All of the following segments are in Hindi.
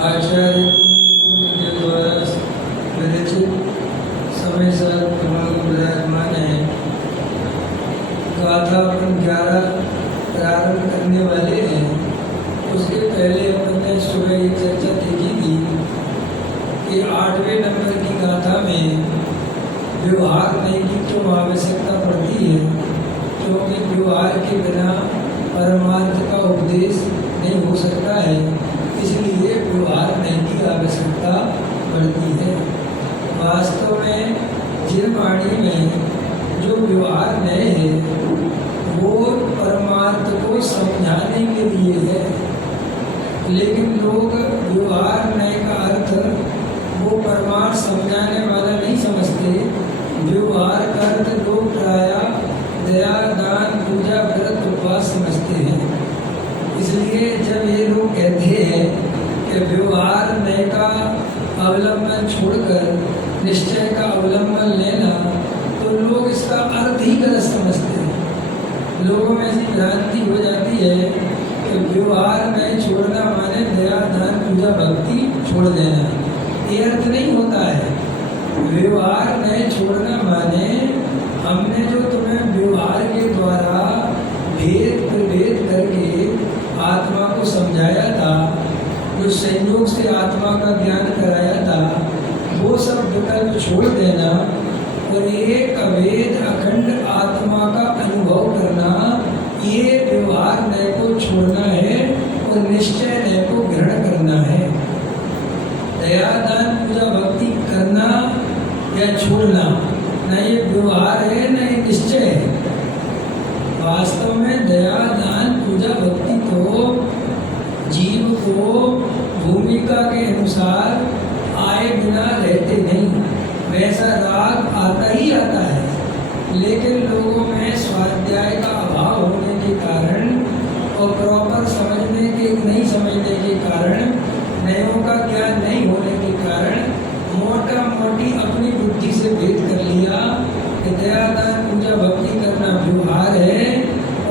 आचार्य के द्वारा विरचित समय साल विराजमान है। गाथा अपन 11 प्रारंभ करने वाले हैं। उसके पहले अपन ने सुबह ये चर्चा देखी थी कि 8वें नंबर की गाथा में व्यवहार नहीं की तो आवश्यकता पड़ती है, क्योंकि व्यवहार के बिना परमार्थ का उपदेश नहीं हो सकता है, इसलिए व्यवहार नहीं की आवश्यकता पड़ती है। वास्तव में जिन वाणी में जो व्यवहार नए है वो परमार्थ को समझाने के लिए है, लेकिन लोग व्यवहार नए का अर्थ वो परमार्थ समझाने वाला नहीं समझते। व्यवहार का अर्थ लोग प्रायः दया, दान, पूजा, व्रत, उपवास समझते हैं। इसलिए जब ये लोग कहते हैं कि व्यवहार नए का अवलंबन छोड़कर निश्चय का अवलंबन लेना, तो लोग इसका अर्थ ही गलत समझते हैं। लोगों में ऐसी भ्रांति हो जाती है कि व्यवहार नए छोड़ना माने दया, दान, पूजा, भक्ति छोड़ देना, ये अर्थ नहीं होता है। व्यवहार नए छोड़ना माने हमने जो तुम्हें व्यवहार के द्वारा भेद प्रभेद करके आत्मा को समझाया था, जो संयोग से आत्मा का ज्ञान कराया था, वो सब विकल्प छोड़ देना और एक अभेद अखंड आत्मा का अनुभव करना, ये व्यवहार नए को छोड़ना है और निश्चय नए को ग्रहण करना है। दया, दान, पूजा, भक्ति करना या छोड़ना, न ये व्यवहार है न ये निश्चय है। वास्तव में दया, दान, पूजा, भक्ति तो जीव को भूमिका के अनुसार आए बिना रहते नहीं, वैसा राग आता ही आता है। लेकिन लोगों में स्वाध्याय का अभाव होने के कारण और प्रॉपर समझने के नहीं समझने के कारण, नयों का ज्ञान नहीं होने के कारण मोटा मोटी अपनी बुद्धि से भेद कर लिया कि दया, दान, पूजा, भक्ति करना व्यवहार है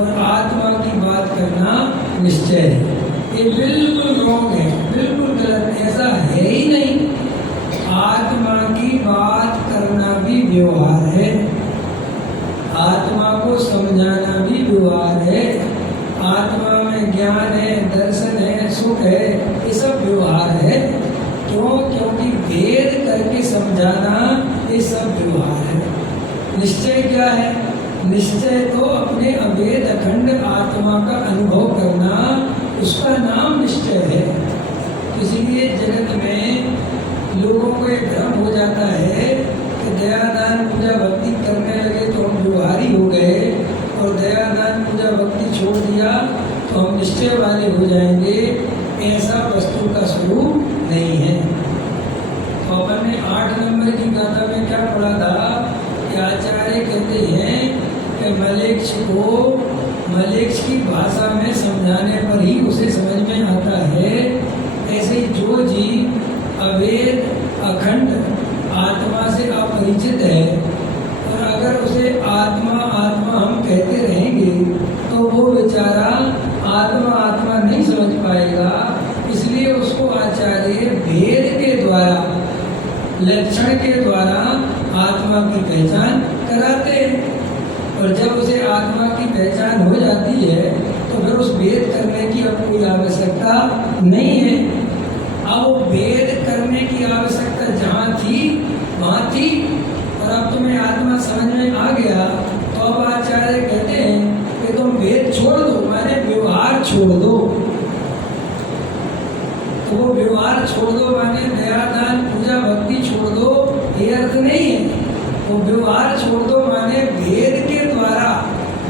और आत्मा की बात करना निश्चय है। ये बिल्कुल रॉन्ग है, बिल्कुल गलत, ऐसा है ही नहीं। आत्मा की बात करना भी व्यवहार है, आत्मा को समझाना भी व्यवहार है, आत्मा में ज्ञान है, दर्शन है, सुख है, ये सब व्यवहार है। क्यों? क्योंकि भेद करके समझाना ये सब व्यवहार है। निश्चय क्या है? निश्चय तो अपने अभेद अखंड आत्मा का अनुभव करना, उसका नाम निश्चय है। इसलिए जगत में लोगों को एक भ्रम हो जाता है कि दया दान पूजा भक्ति करने लगे तो हम व्यवहारी हो गए, और दया दान पूजा भक्ति छोड़ दिया तो हम निश्चय वाले हो जाएंगे। ऐसा वस्तु का स्वरूप नहीं है। तो अपन ने 8 नंबर की गाथा में क्या पढ़ा था कि आचार्य कहते हैं कि मलेच्छ की भाषा में समझाने पर ही उसे समझ में आता है। ऐसे ही जो जीव अवेद अखंड आत्मा से अपरिचित है, और अगर उसे आत्मा आत्मा हम कहते रहेंगे तो वो बेचारा आत्मा आत्मा नहीं समझ पाएगा। इसलिए उसको आचार्य भेद के द्वारा, लक्षण के द्वारा आत्मा की पहचान कराते हैं। और जब उसे आत्मा की पहचान हो जाती है तो फिर उस भेद करने की अब कोई आवश्यकता नहीं है। अब वो भेद करने की आवश्यकता जहाँ थी वहाँ थी, और अब तुम्हें आत्मा समझ में आ गया तो अब आचार्य कहते हैं कि तुम भेद छोड़ दो, माने व्यवहार छोड़ दो। तो वो व्यवहार छोड़ दो माने दया दान पूजा भक्ति छोड़ दो, ये अर्थ नहीं है। वो व्यवहार छोड़ दो माने भेद के द्वारा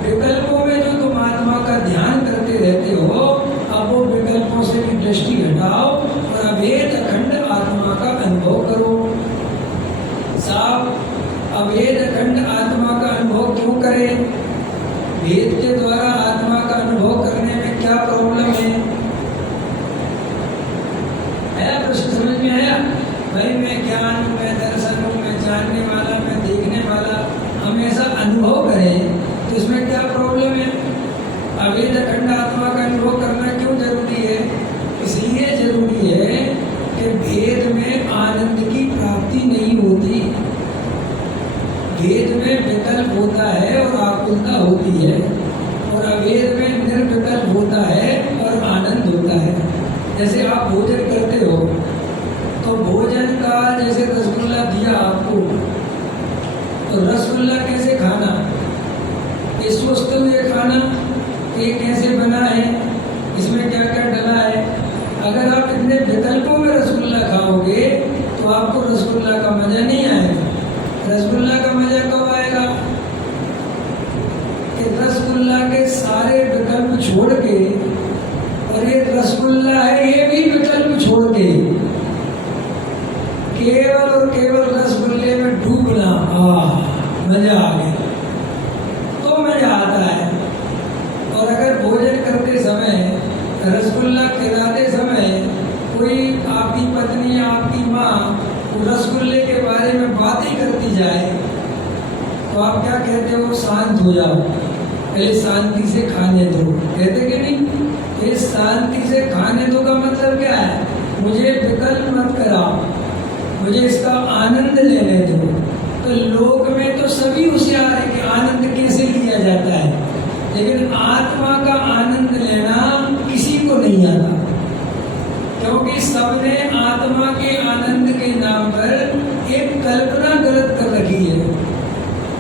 विकल्पों में जो तुम आत्मा का ध्यान करते रहते हो, अब वो विकल्पों से भी दृष्टि हटाओ और अभेद अखंड आत्मा का अनुभव करो। साफ अभेद अखंड आत्मा का अनुभव क्यों करें? भेद के द्वारा आत्मा का अनुभव करने में क्या प्रॉब्लम है? प्रश्न समझ में आया? भाई मैं ज्ञान हूँ, मैं दर्शन हूँ, मैं जानने वाला, मैं देखने वाला, हम ऐसा अनुभव करें तो इसमें क्या प्रॉब्लम है? अभेद अखंड आत्मा का अनुभव करना क्यों जरूरी है? इसलिए जरूरी है कि भेद में आनंद की प्राप्ति नहीं होती। भेद में विकल्प होता है और आकुलता होती है, और अभेद में निर्विकल्प होता है और आनंद होता है। जैसे आप भोजन करते हो तो भोजन का जैसे रसगुल्ला दिया आपको, तो रसगुल्ला कैसे खाना, ये सोचते हुए खाना, ये कैसे बना है, इसमें क्या क्या डला है। अगर आप इतने विकल्पों में रसगुल्ला खाओगे तो आपको रसगुल्ला का मजा नहीं आएगा। रसगुल्ला का मजा कब आएगा? कि रसगुल्ला के सारे विकल्प छोड़ के, और ये रसगुल्ला है ये भी विकल्प छोड़ के, केवल और केवल रसगुल्ले में डूबना, मजा आ गया, तो मजा आता है। और अगर भोजन करते समय, रसगुल्ला खिलाते समय कोई आपकी पत्नी, आपकी माँ रसगुल्ले के बारे में बातें करती जाए तो आप क्या कहते हो? शांत हो जाओ, पहले शांति से खाने दो, कहते कि नहीं? ये शांति से खाने दो का मतलब क्या है? मुझे विकल्प मत कराओ, मुझे इसका आनंद लेने दो। तो लोक में तो सभी होशियार है कि आनंद कैसे लिया जाता है, लेकिन आत्मा का आनंद लेना किसी को नहीं आता, क्योंकि सबने आत्मा के आनंद के नाम पर एक कल्पना गलत कर रखी है,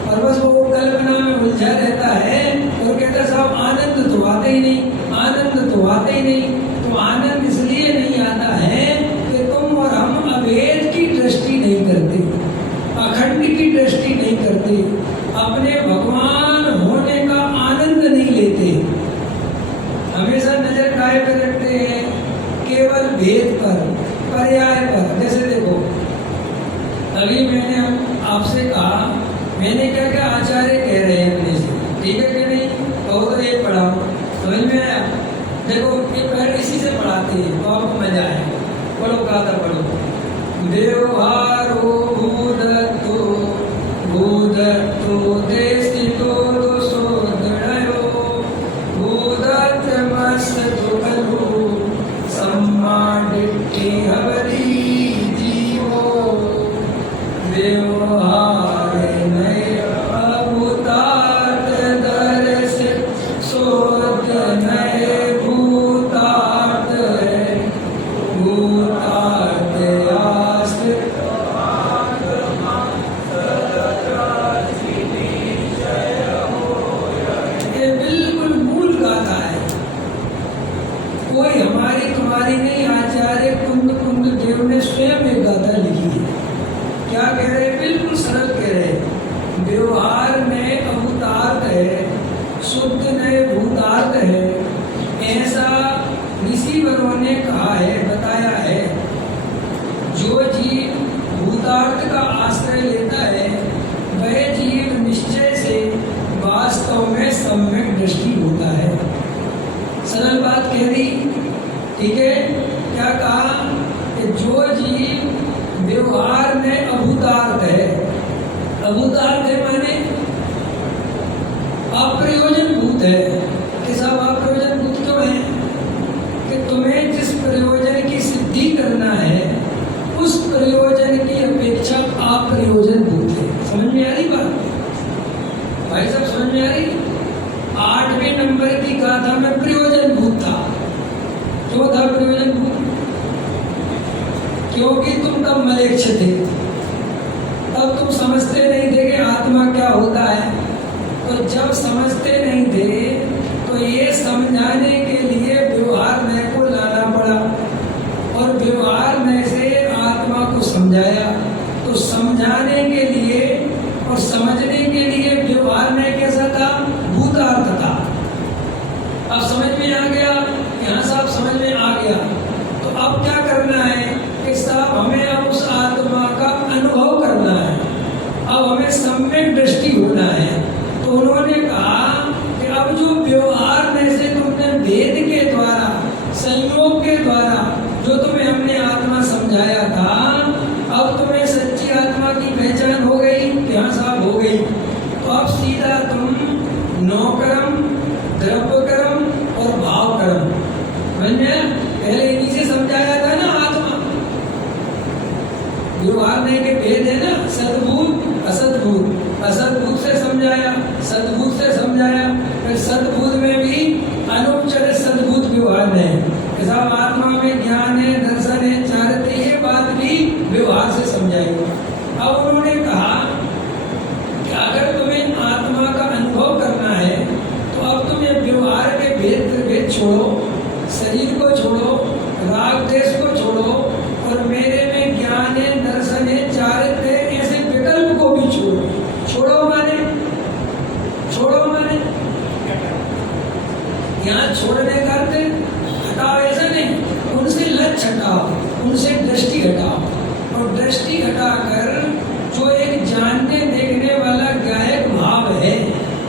और बस वो कल्पना में उलझा रहता है और कहता साहब आनंद तो आते ही नहीं, आनंद तो आते ही नहीं। तो आनंद इसलिए नहीं आता है कि तुम और हम अभेद की दृष्टि नहीं करते, अखंड की दृष्टि नहीं करते, अपने भगवान होने का आनंद नहीं लेते। हमेशा नजर काहे पे रखते हैं? केवल भेद पर, पर्याय पर। जैसे देखो, अभी मैंने आपसे कहा, मैंने क्या क्या आचार्य कह रहे हैं अपने से, ठीक है कि नहीं? कहो तो एक पढ़ाओ, समझ में आया? देखो ये पहले इसी से पढ़ाते हैं तो आपको मजा आए। पढ़ो, गाथा पढ़ो। व्यवहारो भूदत्तो भूदत्तो देस्थितो दोषो दृढयो भूदत्तमस्तु खलु सम्मा दिट्ठि हवति जीवो व्यवहार नय अभूतात् दर्शित शोध नय भूतात् भूतात् आस्थित शुद्ध नए भूतार्थ है, ऐसा ऋषिवरों ने कहा है, बताया है। जो जीव भूतार्थ का आश्रय लेता है वह जीव निश्चय से वास्तव में सम्यक दृष्टि होता है। सरल बात कह दी, ठीक है। क्या कहा कि जो जीव व्यवहार में अभूतार्थ है, अभूतार्थ है माने अप्रयोजनभूत है। कि सब अप्रयोजनभूत क्यों है? कि तुम्हें जिस प्रयोजन की सिद्धि करना है उस प्रयोजन की अपेक्षा अप्रयोजनभूत है। समझ में आ रही बात भाई साहब? समझ में आ रही? 8वें नंबर की गाथा में प्रयोजनभूत था। क्यों था प्रयोजनभूत? क्योंकि तुम तब मलेच्छ थे, तब तुम समझते नहीं थे कि आत्मा क्या होता है। तो जब समझते नहीं थे तो ये समझाने के लिए व्यवहार में को लाना पड़ा, और व्यवहार में से आत्मा को समझाया। तो समझाने के लिए और समझने के लिए व्यवहार में कैसा था? भूतार्थ था। अब समझ में आ गया, यहाँ साहब समझ में आ गया। तो अब क्या करना है कि साहब हमें अब उस आत्मा का अनुभव करना है, अब हमें सम्यक दृष्टि होना है। तो उन्होंने कहा कि अब जो व्यवहार में से तुमने वेद के द्वारा, संयोग के द्वारा जो तुम्हें हमने आत्मा समझाया था, अब तुम्हें सच्ची आत्मा की पहचान हो गई। यहाँ साहब हो गई। तो अब सीधा तुम नौकर्म, द्रव्यकर्म और भावकर्म, पहले इन्हीं से समझाया था ना आत्मा। व्यवहार में के भेद है ना, सद्भूत असद्भूत। असद्भूत से समझाया, सद्भूत से समझाया, फिर सद्भूत में भी अनुपचरित सद्भूत व्यवहार है। साहब आत्मा में ज्ञान है, दर्शन है, चारित्र्य, ये बात भी व्यवहार से समझाई। अब उन्होंने कहा कि अगर तुम्हें आत्मा का अनुभव करना है तो अब तुम ये व्यवहार के भेद छोड़ो, शरीर को छोड़ो, राग देश को छोड़ो, और मेरे में ज्ञान है, दर्शन है, चारित्र्य है, ऐसे विकल्प को भी छोड़ो। छोड़ो माने यहाँ छोड़ने का अर्थ हटाओ ऐसा नहीं, उनसे लक्ष्य हटाओ, उनसे दृष्टि हटाओ। और दृष्टि हटाकर जो एक जानने देखने वाला गायक भाव है,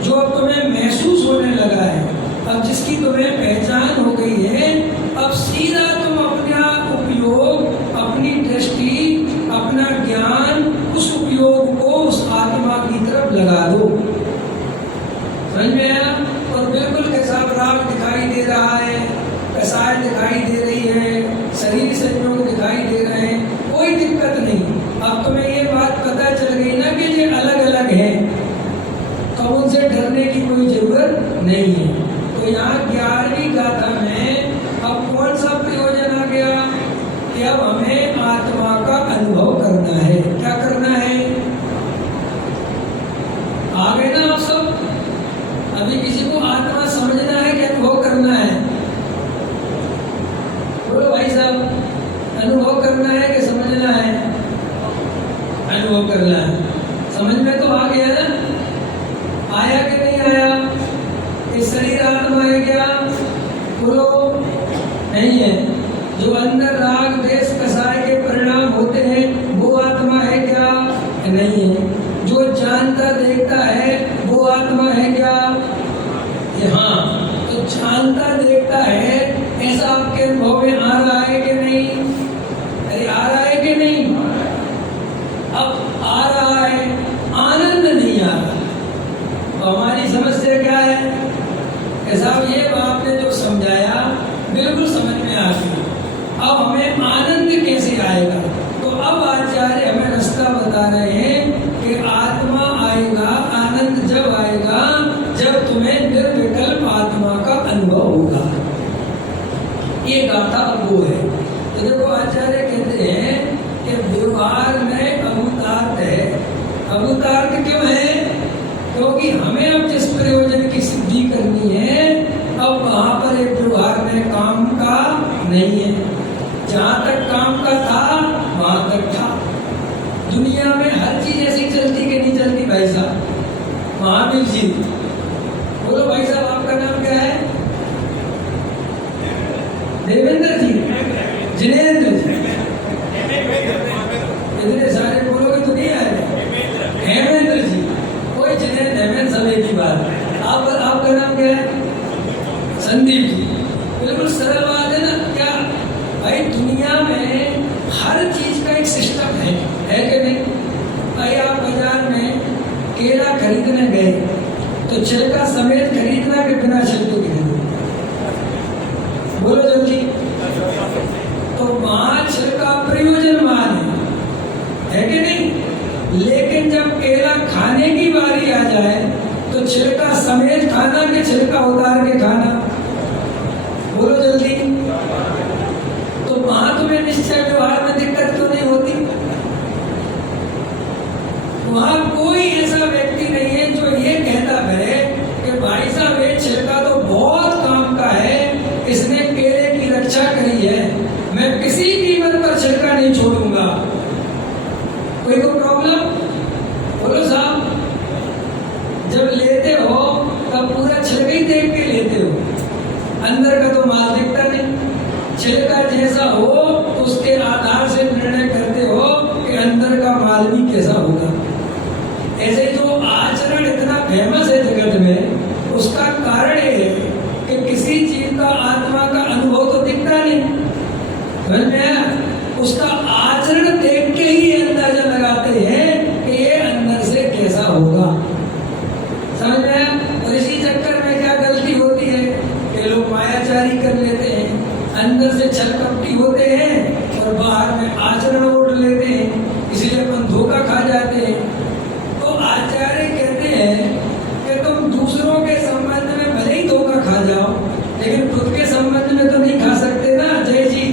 जो अब तुम्हें महसूस होने लगा है, अब जिसकी तुम्हें पहचान हो गई है, अब सीधा तुम अपना उपयोग, अपनी दृष्टि, अपना ज्ञान, उस उपयोग को उस आत्मा की तरफ लगा दो। समझ में आया? और बिल्कुल के साथ राग दिखाई दे रहा है, कसाय दिखाई दे रही है, शरीर संयोग दिखाई दे रहे हैं, कोई दिक्कत नहीं। अब तुम्हें ये बात पता चल गई ना कि ये अलग अलग है, तो उनसे डरने की कोई जरूरत नहीं है। तो यहाँ 11वीं गाथा में अब कौन सा प्रयोजन आ गया कि अब हमें आत्मा का अनुभव करना है। क्या करना है? आ गए ना आप सब? अभी किसी को आत्मा समझना है कि अनुभव करना है? बोलो भाई साहब, अनुभव करना है कि समझना है? अनुभव करना है। समझ में तो आ गया ना? आया कि नहीं आया? ये शरीर आत्मा है क्या? बोलो नहीं है। जो अंदर राग देश कसाय के परिणाम होते हैं वो आत्मा है क्या? नहीं है। जो जानता देखता है वो आत्मा है क्या? हाँ। तो जानता देखता है ऐसा आपके अनुभव में आ रहा है कि नहीं? अरे आ रहा है कि नहीं? अब आ रहा है, आनंद नहीं आ रहा। तो हमारी समस्या क्या है? साहब ये आपने जो समझाया बिल्कुल समझ में आ गया। अब हमें आनंद कैसे आएगा? तो अब आचार्य हमें रास्ता बता रहे हैं कि आत्मा आएगा, आनंद जब आएगा जब तुम्हें निर्विकल्प आत्मा का अनुभव होगा। ये गाथा अब वो है। तो देखो आचार्य कहते हैं कि व्यवहार में अभूतार्थ है। अभूतार्थ क्यों है? क्योंकि हमें अब जिस प्रयोजन की सिद्धि करनी है अब वहां पर एक व्यवहार में काम का नहीं है। जहां तक काम का था वहां तक था। दुनिया में हर चीज ऐसी चलती कि नहीं चलती भाई साहब? महावीर जी बोलो भाई साहब, आपका नाम क्या है? देवेंद्र जी, जिनेंद्र जी, इतने सारे बोलोगे तो नहीं आएगा। हेमेंद्र जी, कोई जिनेंद्र हेमेंद्र समय की बात। आपका नाम क्या है? संदीप जी। बिल्कुल सरल बात है ना। क्या भाई, दुनिया में हर चीज का एक सिस्टम है कि नहीं? भाई आप बाजार में केला खरीदने गए तो छिलका समेत खरीदना कि बिना छिलके खरीदना? बोलो जल्दी। तो वहां छिलका प्रयोजनवान है कि नहीं? लेकिन जब केला खाने की बारी आ जाए तो छिलका समेत खाना कि छिलका उतार के खाना? बोलो जल्दी। तो वहां तुम्हें निश्चय व्यवहार में दिक्कत क्यों नहीं होती? वहां कोई ऐसा व्यक्ति नहीं है जो ये कहता है कि भाई साहब ये छिलका तो बहुत काम का है, इसने केले की रक्षा करी है, मैं किसी कीमत पर छिलका नहीं छोड़ूंगा। कोई को प्रॉब्लम? बोलो साहब। जब लेते हो तब पूरा छिलका ही देख के लेते हो, अंदर का तो माल दिखता नहीं। छिलका जैसा हो उसके आधार से निर्णय करते हो कि अंदर का माल भी कैसा होगा। ऐसे जो आचरण इतना फेमस है जगत में, उसका कारण ये है कि किसी चीज का आत्मा का अनुभव तो दिखता नहीं, समझ में आया? उसका आचरण देख के ही अंदाजा लगाते हैं कि ये अंदर से कैसा होगा, समझ में आया? और इसी चक्कर में क्या गलती होती है कि लोग मायाचारी कर लेते हैं, अंदर से छलकपटी होते हैं और बाहर में आचरण ओढ़ लेते हैं, इसीलिए अपन धोखा खा जाते हैं। तो आचार्य कहते हैं कि तुम दूसरों के संबंध में भले ही धोखा खा जाओ, लेकिन खुद के संबंध में तो नहीं खा सकते ना। जय जी।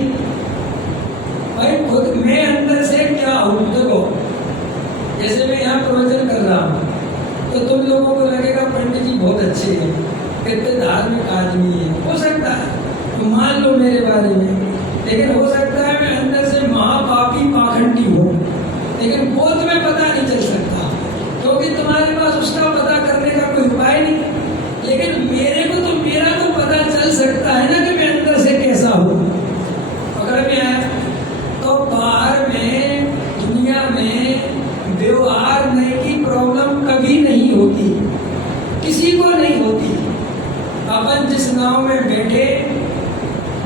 भाई खुद मैं अंदर से क्या हूँ? देखो, जैसे मैं यहाँ प्रवचन कर रहा हूँ तो तुम लोगों को लगेगा पंडित जी बहुत अच्छे हैं, कितने धार्मिक आदमी है, हो सकता है तो मान लो मेरे बारे में, लेकिन हो सकता है मैं अंदर से महापापी पाखंडी हूँ, लेकिन वो तुम्हें पता नहीं चल सकता क्योंकि तुम्हारे पास उसका पता करने का कोई उपाय नहीं। लेकिन मेरे को तो मेरा तो पता चल सकता है ना कि मैं अंदर से कैसा हूँ। पकड़ में आया? तो बाहर में दुनिया में व्यवहार में की प्रॉब्लम कभी नहीं होती, किसी को नहीं होती। अपन जिस नाव में बैठे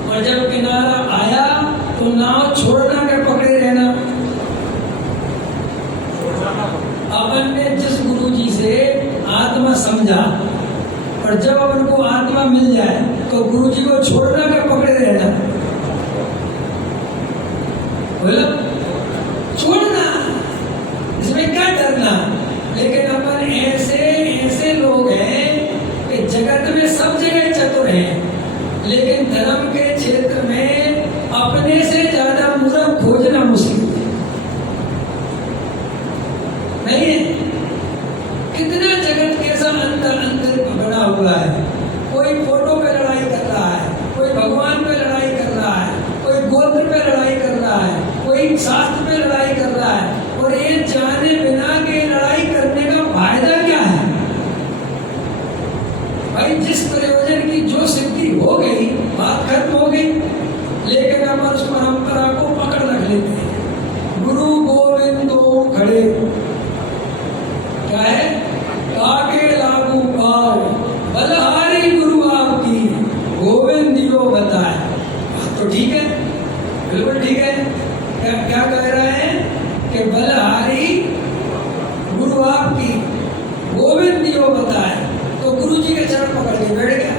और जब किनारा आया तो नाव छोड़ना के पकड़े रहना। अपन ने जिस गुरुजी से आत्मा समझा और जब अपन को आत्मा मिल जाए तो गुरुजी को छोड़ना के पकड़े रहना। बोलो, छोड़ना, इसमें क्या डरना? लेकिन अपन ऐसे लोग हैं कि जगत में सब जगह चतुर हैं, लेकिन धर्म के क्षेत्र में अपने से ज्यादा मूर्ख खोजना मुश्किल है, नहीं है? कितना जगत कैसा अंदर अंदर बना हुआ है। कोई फोटो पे लड़ाई कर रहा है, कोई भगवान पे लड़ाई कर रहा है, कोई गोत्र पे लड़ाई कर रहा है, कोई शास्त्र पे लड़ाई कर रहा है, और ये जाने बिना के लड़ाई करने का फायदा क्या है? भाई जिस प्रयोजन की जो सिद्धि हो गई, बात खत्म हो गई। लेकिन अपन उस परंपरा को पकड़ रख लेते हैं। गुरु गोविंदो खड़े, क्या है? काके लागू पाओ, बलहारी गुरु आपकी, गोविंद दियो बताए। तो ठीक है, बिल्कुल ठीक है। क्या कह रहा है कि बलहारी गुरु आपकी, गोविंद दियो बताए। तो गुरु जी के चरण पकड़ के बैठ गया।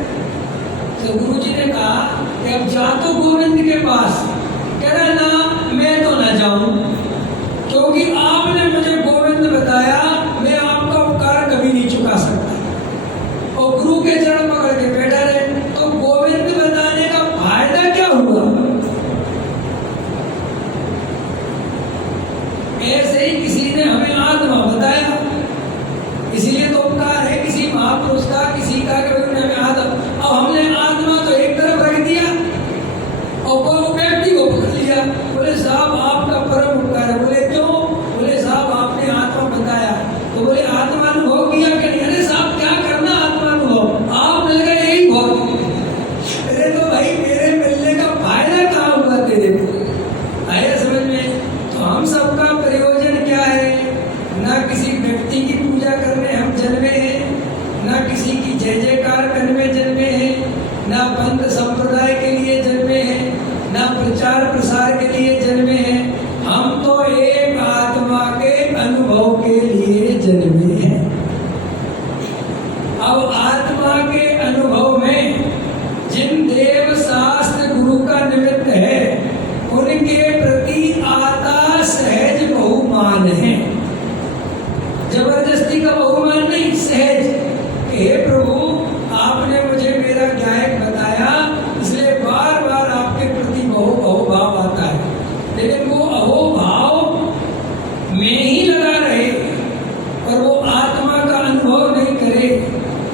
तो गुरु जी ने कहा कि अब जा तो गोविंद के पास। कह रहा ना, मैं तो ना जाऊं, क्योंकि आपने मुझे गोविंद बताया, मैं आपका उपकार कभी नहीं चुका सकता। और गुरु के चरण पकड़ के बैठा रहे, तो गोविंद बताने का फायदा क्या हुआ? ऐसे ही किसी ने हमें आत्मा बताया, इसीलिए तो उपकार है किसी महापुरुष का, किसी का, कि उन्होंने हमें आत्मा। अब हमने आत्मा तो एक तरफ रख दिया और वो व्यक्ति को पकड़ लिया। बोले साहब आपका परम उपकार है। बोले क्यों? अब आत्मा के अनुभव में जिन देव शास्त्र गुरु का निमित्त है उनके प्रति आता सहज बहुमान है। जबरदस्ती का बहुमान नहीं, सहज। हे प्रभु, आपने मुझे मेरा गायक बताया, इसलिए बार बार आपके प्रति बहु भाव आता है। लेकिन वो अहो भाव में ही लगा रहे और वो आत्मा का अनुभव नहीं करे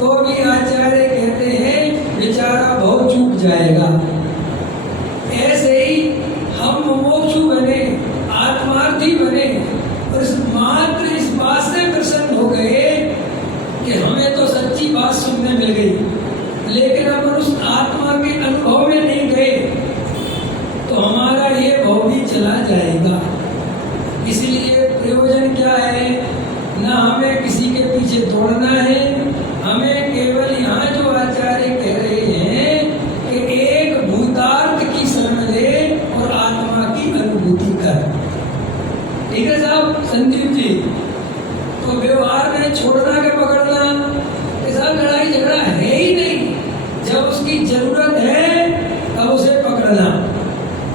तो भी आचार्य कहते हैं बेचारा बहुत चूक जाएगा। ऐसे ही हम मोक्षु बने, आत्मार्थी बने और मात्र इस बात से प्रसन्न हो गए कि हमें तो सच्ची बात सुनने मिल गई, लेकिन अब उस आत्मा के अनुभव में नहीं गए तो हमारा ये भाव भी चला जाएगा। इसलिए प्रयोजन क्या है? ना हमें किसी के पीछे दौड़ना है, हमें केवल यहाँ जो आचार्य कह रहे हैं कि एक भूतार्थ की शरण ले और आत्मा की अनुभूति कर। ठीक है साहब संदीप जी? तो व्यवहार में छोड़ना के पकड़ना ऐसा लड़ाई झगड़ा है ही नहीं। जब उसकी जरूरत है तब उसे पकड़ना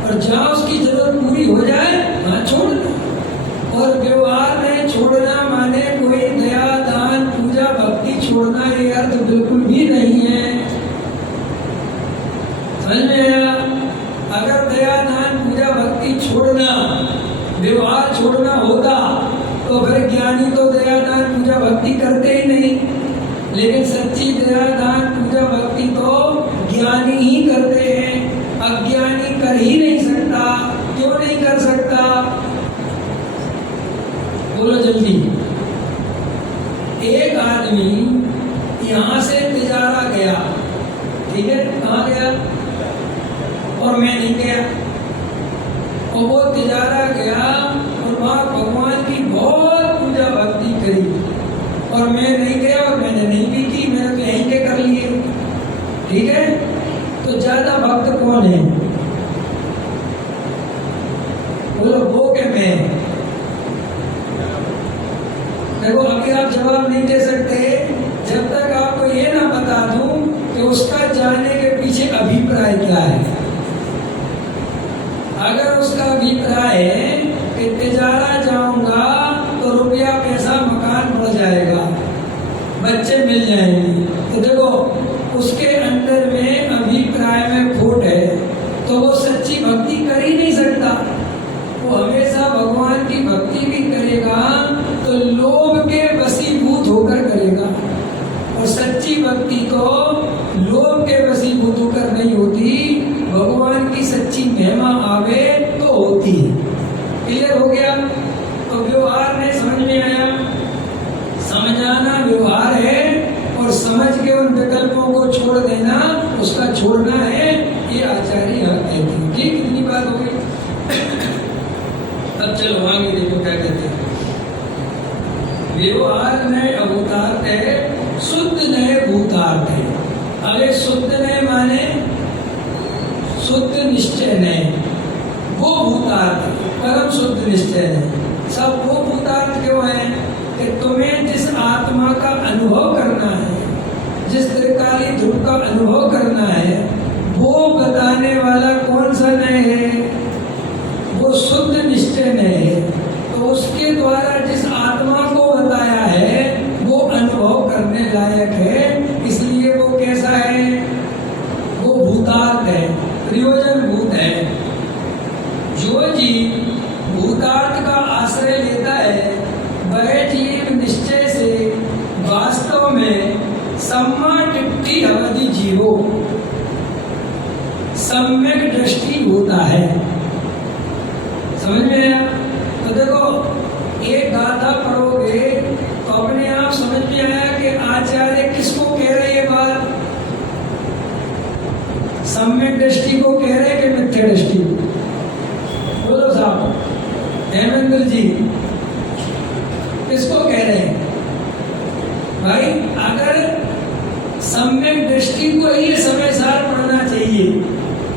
और जहाँ उसकी जरूरत पूरी हो जाए वहाँ छोड़ना। और व्यवहार में छोड़ना माने कोई दया दान पूजा भक्ति छोड़ना, ये अर्थ बिल्कुल भी नहीं है। समझ में आया? अगर दया दान पूजा भक्ति छोड़ना व्यवहार छोड़ना होता तो फिर ज्ञानी तो दया दान पूजा भक्ति करते ही नहीं, लेकिन सच्ची दया दान पूजा भक्ति तो ज्ञानी ही करते हैं। अज्ञानी कर ही नहीं सकता। क्यों नहीं कर सकता? बोलो जल्दी। एक आदमी यहाँ से तिजारा गया, ठीक है, कहाँ गया? और मैं नहीं गया। और वो तिजारा गया और वहाँ भगवान की बहुत पूजा भक्ति करी और मैं नहीं गया और मैंने नहीं भी की, मैंने तो यहीं के कर लिए। ठीक है, तो ज्यादा भक्त कौन है? बोलो वो के मैं? देखो अभी आप जवाब नहीं दे सकते जब तक आपको ये ना बता दूं कि उसका जाने के पीछे अभिप्राय क्या है। अगर उसका अभिप्राय है कि तिजारा जाऊंगा तो रुपया पैसा मकान बढ़ जाएगा, बच्चे मिल जाएंगे, तो देखो उसके अंदर में अभिप्राय में खोट है, तो वो सच्ची भक्ति कर ही नहीं सकता। वो हमेशा भगवान की भक्ति भी करेगा तो लोभ के वशीभूत होकर करेगा, और सच्ची भक्ति तो लोभ के वशीभूत होकर नहीं होती, भगवान की सच्ची महिमा आवे तो होती है। क्लियर हो गया? तो व्यवहार में समझ में आया? समझाना व्यवहार है और समझ के उन विकल्पों को छोड़ देना उसका छोड़ना है, ये आचार्य यहाँ कहते हैं। ठीक, इतनी बात हो गई। अब चलो आगे देखो क्या कहते हैं। व्यवहार में अभूतार्थ है, शुद्ध नए भूतार्थ है। अरे शुद्ध नए माने शुद्ध निश्चय नए, वो भूतार्थ परम शुद्ध निश्चय है। सब वो भूतार्थ क्यों है कि तुम्हें जिस आत्मा का अनुभव करना है, जिस त्रिकाली ध्रुव का अनुभव करना है, वो बताने वाला कौन सा नए है? वो शुद्ध निश्चय नए है। तो उसके द्वारा जिस आत्मा को बताया है वो अनुभव करने लायक है, इसलिए वो कैसा है? वो भूतार्थ है, प्रयोजन भूत है। जो जीव भूतार्थ का आश्रय लेता है वह जीव निश्चय से वास्तव में सम्मा टिट्ठी अवधि जीवो सम्यक दृष्टि होता है। समझ में आया? तो देखो एक गाथा पढ़ोगे तो अपने आप समझ में आया कि आचार्य किसको कह रहे हैं बात? सम्यक दृष्टि को कह रहे हैं कि मिथ्या दृष्टि? बोलो साहब, हेमेंद्र जी किसको कह रहे हैं भाई? अगर सम्यक दृष्टि को ही समय सार पढ़ना चाहिए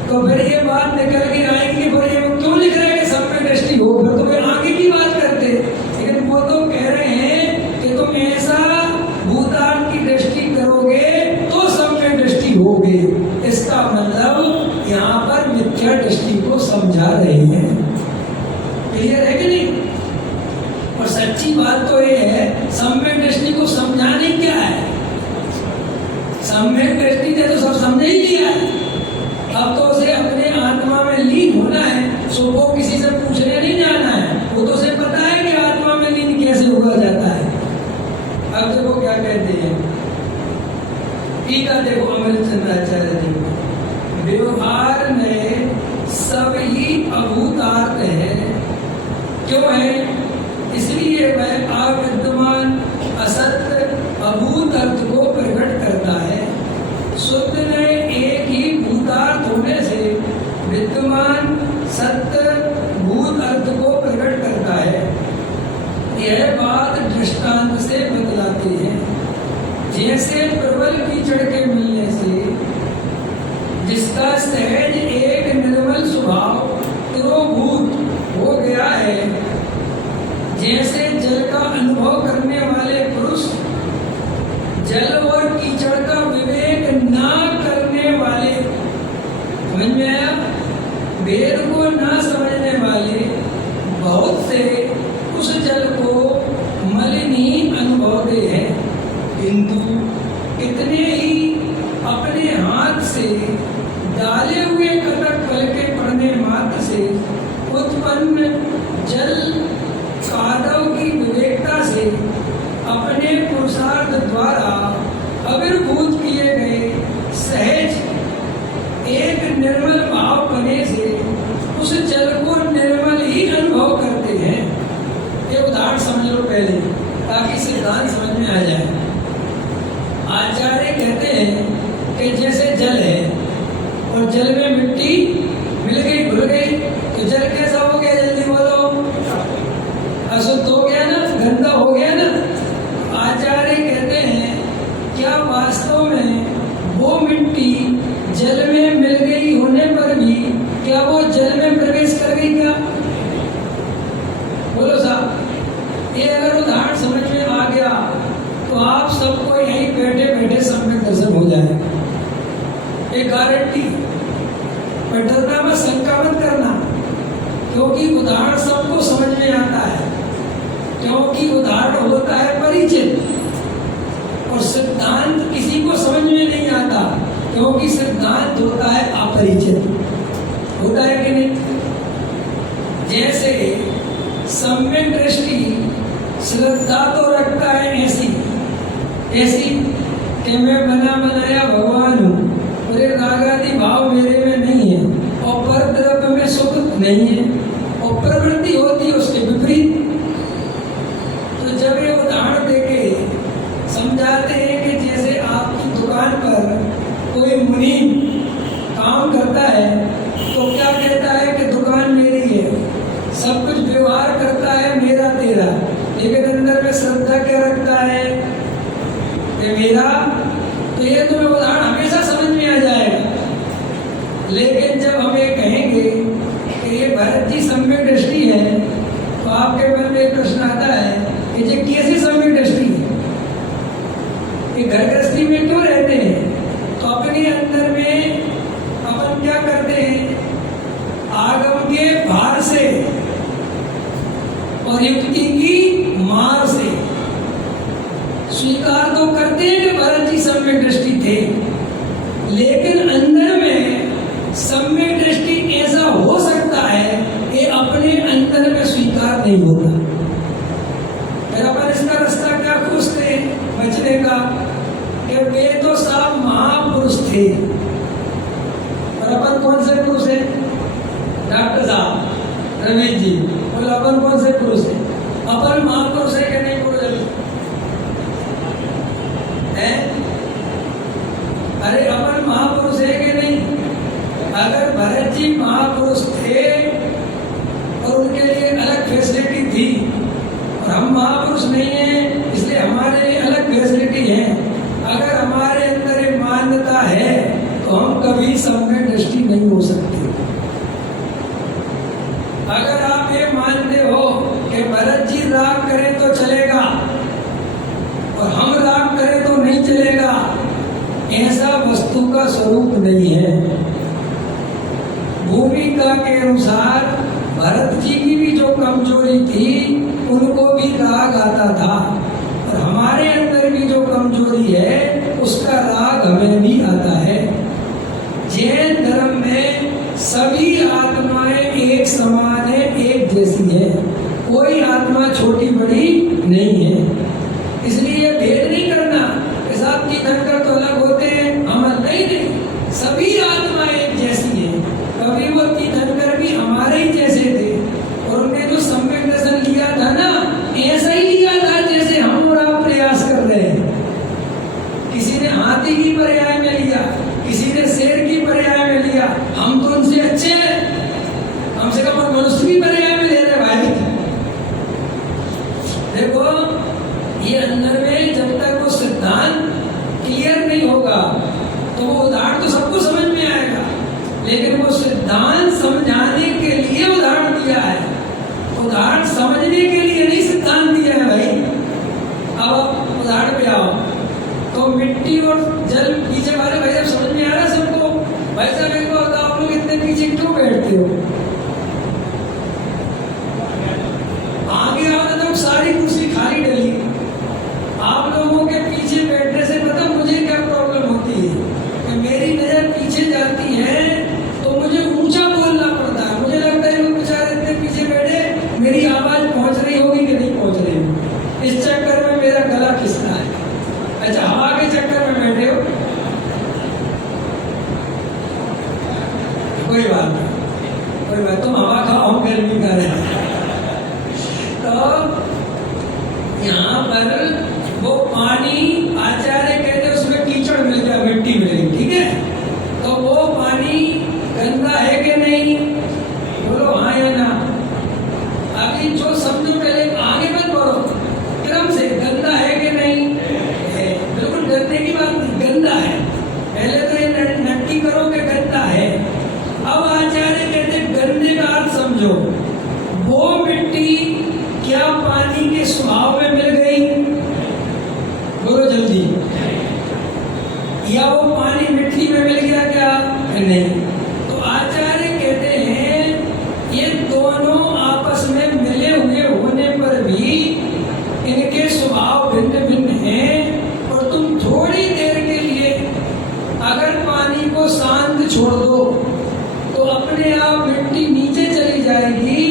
तो फिर ये बात निकल के आएंगी, फिर ये क्यों लिख रहे हैं कि सम्यक दृष्टि हो, फिर तो वे आगे की बात करते। लेकिन वो तो कह रहे हैं कि तुम ऐसा भूतार्थ की दृष्टि करो सम्यक दृष्टि ने तो सब समझ ही लिया है। अब तो उसे अपने आत्मा में लीन होना है, सो वो किसी से पूछने नहीं जाना है, वो तो उसे पता है कि आत्मा में लीन कैसे हुआ जाता है। अब देखो क्या कहते हैं, टीका देखो अमृत चंद्राचार्य जी, व्यवहार में सब ही अभूतार्थ है। क्यों है? इसलिए वह अविद्यमान असत्य अभूत अर्थ को प्रकट करता है। शुद्ध ने एक ही भूतार्थ होने से विद्यमान सत्य भूत अर्थ को प्रकट करता है। यह बात दृष्टांत से बतलाती है। जैसे प्रबल कीचड़ के मिलने से जिसका सहज एक निर्मल स्वभाव तिरोभूत हो गया है, जैसे जल का अनुभव करने वाले पुरुष जल और कीचड़ का विवेक ना करने वाले, समझ में आया? वेद को ना समझने वाले बहुत से उस जल को मलिनी अनुभवते हैं, किंतु कितने ही अपने हाथ से डाले हुए कटक फल के पड़ने मात्र से उत्पन्न जल कादव की विवेकता से अपने पुरुषार्थ द्वारा आविर्भूत किए गए सहज एक निर्मल भाव बने से उस जल को निर्मल ही अनुभव करते हैं। ये उदाहरण समझ लो पहले, ताकि सिद्धांत समझ में आ जाए। आचार्य कहते हैं कि जैसे जल है और जल में मिट्टी मिल गई, घुल गई, तो जल कैसा हो गया? जल्दी बोलो। अशुद्ध हो गया ना, गंदा हो गया ना। आचार्य कहते हैं क्या वास्तव में वो मिट्टी जल में मिल गई होने पर भी क्या वो जल में प्रवेश कर गई? क्या बोलो साहब? ये अगर उदाहरण समझ में आ गया तो आप सबको यहीं बैठे बैठे सम्यक दर्शन हो जाए, एक गारंटी। पर डरना मत, शंका मत करना, क्योंकि उदाहरण सबको समझ में आता है। क्योंकि उदाहरण होता है परिचित, और सिद्धांत किसी को समझ में नहीं आता, क्योंकि सिद्धांत होता है अपरिचित। होता है कि नहीं? जैसे सम्यक दृष्टि श्रद्धा तो रखता है ऐसी कि मैं बना बनाया भगवान हूँ, मेरे राग आदि भाव मेरे में नहीं है, और पर द्रव्य में सुख नहीं है, और प्रवृत्ति होती है उसके विपरीत। तो जब ये उदाहरण देके समझाते हैं कि जैसे आपकी दुकान पर कोई मुनि काम करता है तो क्या कहता है कि दुकान मेरी है, सब कुछ व्यवहार करता है मेरा तेरा, लेकिन अंदर में श्रद्धा क्या रखता है? ये मेरा। तो ये तुम्हें उदाहरण हमेशा समझ में आ जाएगा। लेकिन जब हम ये कहेंगे कि ये भरत जी सम्यक दृष्टि है, तो आपके मन में एक प्रश्न आता है कि ये कैसी सम्यक दृष्टि है? कि घर गृहस्थी में क्यों रहते हैं? तो अपने अंदर में अपन क्या करते हैं? आगम के भार से और युक्ति की मार से स्वीकार तो करते हैं कि भरत जी सम्यक दृष्टि थे, लेकिन अंदर में सम्यक दृष्टि ऐसा हो सकता है कि अपने अंदर में स्वीकार नहीं होता। फिर अपन इसका रास्ता क्या खोजते बचने का? कि वे तो सब महापुरुष थे, और अपन कौन से पुरुष है? डॉक्टर साहब रमेश जी बोले अपन कौन से पुरुष है? अपन महापुरुष है कि नहीं? पुरुष है? अरे अपन महापुरुष है कि नहीं? अगर भरत जी महापुरुष थे और उनके लिए अलग फैसिलिटी थी, और हम महापुरुष नहीं हैं इसलिए हमारे लिए अलग फैसिलिटी है, अगर हमारे अंदर एक मान्यता है तो हम कभी सम्यक दृष्टि नहीं हो सकते। अगर आप ये मानते हो कि भरत जी राग करें तो चलेगा और हम राग करें तो नहीं चलेगा, ऐसा वस्तु का स्वरूप नहीं है। भूमिका के अनुसार भरत जी की भी जो कमजोरी थी उनको भी राग आता था, और हमारे अंदर की जो कमजोरी है उसका राग हमें भी आता है। जैन धर्म में सभी आत्माएं एक समान है, एक जैसी है, कोई आत्मा छोटी बड़ी नहीं है। इसलिए भेद नहीं करना कि साहब तीर्थंकर तो अलग होते हैं, हम नहीं, सभी आत्माएं एक जैसी है। कभी वो तीर्थंकर भी हमारे ही जैसे थे और उन्होंने जो सम्यक दर्शन लिया था ना, ऐसा ही लिया था जैसे हम और आप प्रयास कर रहे हैं। किसी ने हाथी की पर्याय में लिया, किसी ने शेर की पर्याय में लिया, हम तो उनसे अच्छे हैं, हमसे कम मनुष्य की पर्याय में ले रहे भाई। देखो ये अंदर में जब तक वो सिद्धांत क्लियर नहीं होगा तो वो उदाहरण तो सबको समझ में आएगा, लेकिन वो सिद्धांत समझाने के लिए उदाहरण दिया है, उदाहरण समझने के लिए नहीं सिद्धांत दिया है भाई। अब उदाहरण पे आओ तो मिट्टी और जल पीछे वाले भाई साहब समझ में आ रहा है सबको? भाई साहब एक बार बताओ, आप लोग इतने पीछे क्यों बैठते हो? आगे आओ तो सारी कुर्सी खाली डली। आप लोगों के पीछे बैठने से पता मुझे क्या प्रॉब्लम होती है कि मेरी नजर पीछे जाती है तो मुझे ऊंचा बोलना पड़ता है। मुझे लगता है लोग बेचारे इतने पीछे बैठे, मेरी आवाज पहुंच रही होगी कि नहीं पहुंच रही होगी, इस चक्कर में मेरा गला खिसता है। अच्छा, हवा के चक्कर में बैठे हो, कोई बात नहीं, कोई बात, तुम हवा खाओ, हम गर्मी कर रहे हैं। तो यहाँ पर वो पानी आचार्य कहते उसमें कीचड़ मिल गया, मिट्टी मिल गई, ठीक है, तो वो पानी गंदा है कि नहीं? बोलो हाँ या ना। अभी जो समझो पहले आगे मत बढ़ो, क्रम से, गंदा है कि नहीं? है, बिल्कुल गंदे की बात नहीं, गंदा है। पहले तो ये नट्टी करो कि गंदा है। अब आचार्य कहते गंदे का अर्थ समझो। वो मिट्टी क्या पानी के स्वभाव में मिल गई? बोलो जल्दी। या वो पानी मिट्टी में मिल गया क्या? नहीं। तो आचार्य कहते हैं ये दोनों आपस में मिले हुए होने पर भी इनके स्वभाव भिन्न भिन्न हैं, और तुम थोड़ी देर के लिए अगर पानी को शांत छोड़ दो तो अपने आप मिट्टी नीचे चली जाएगी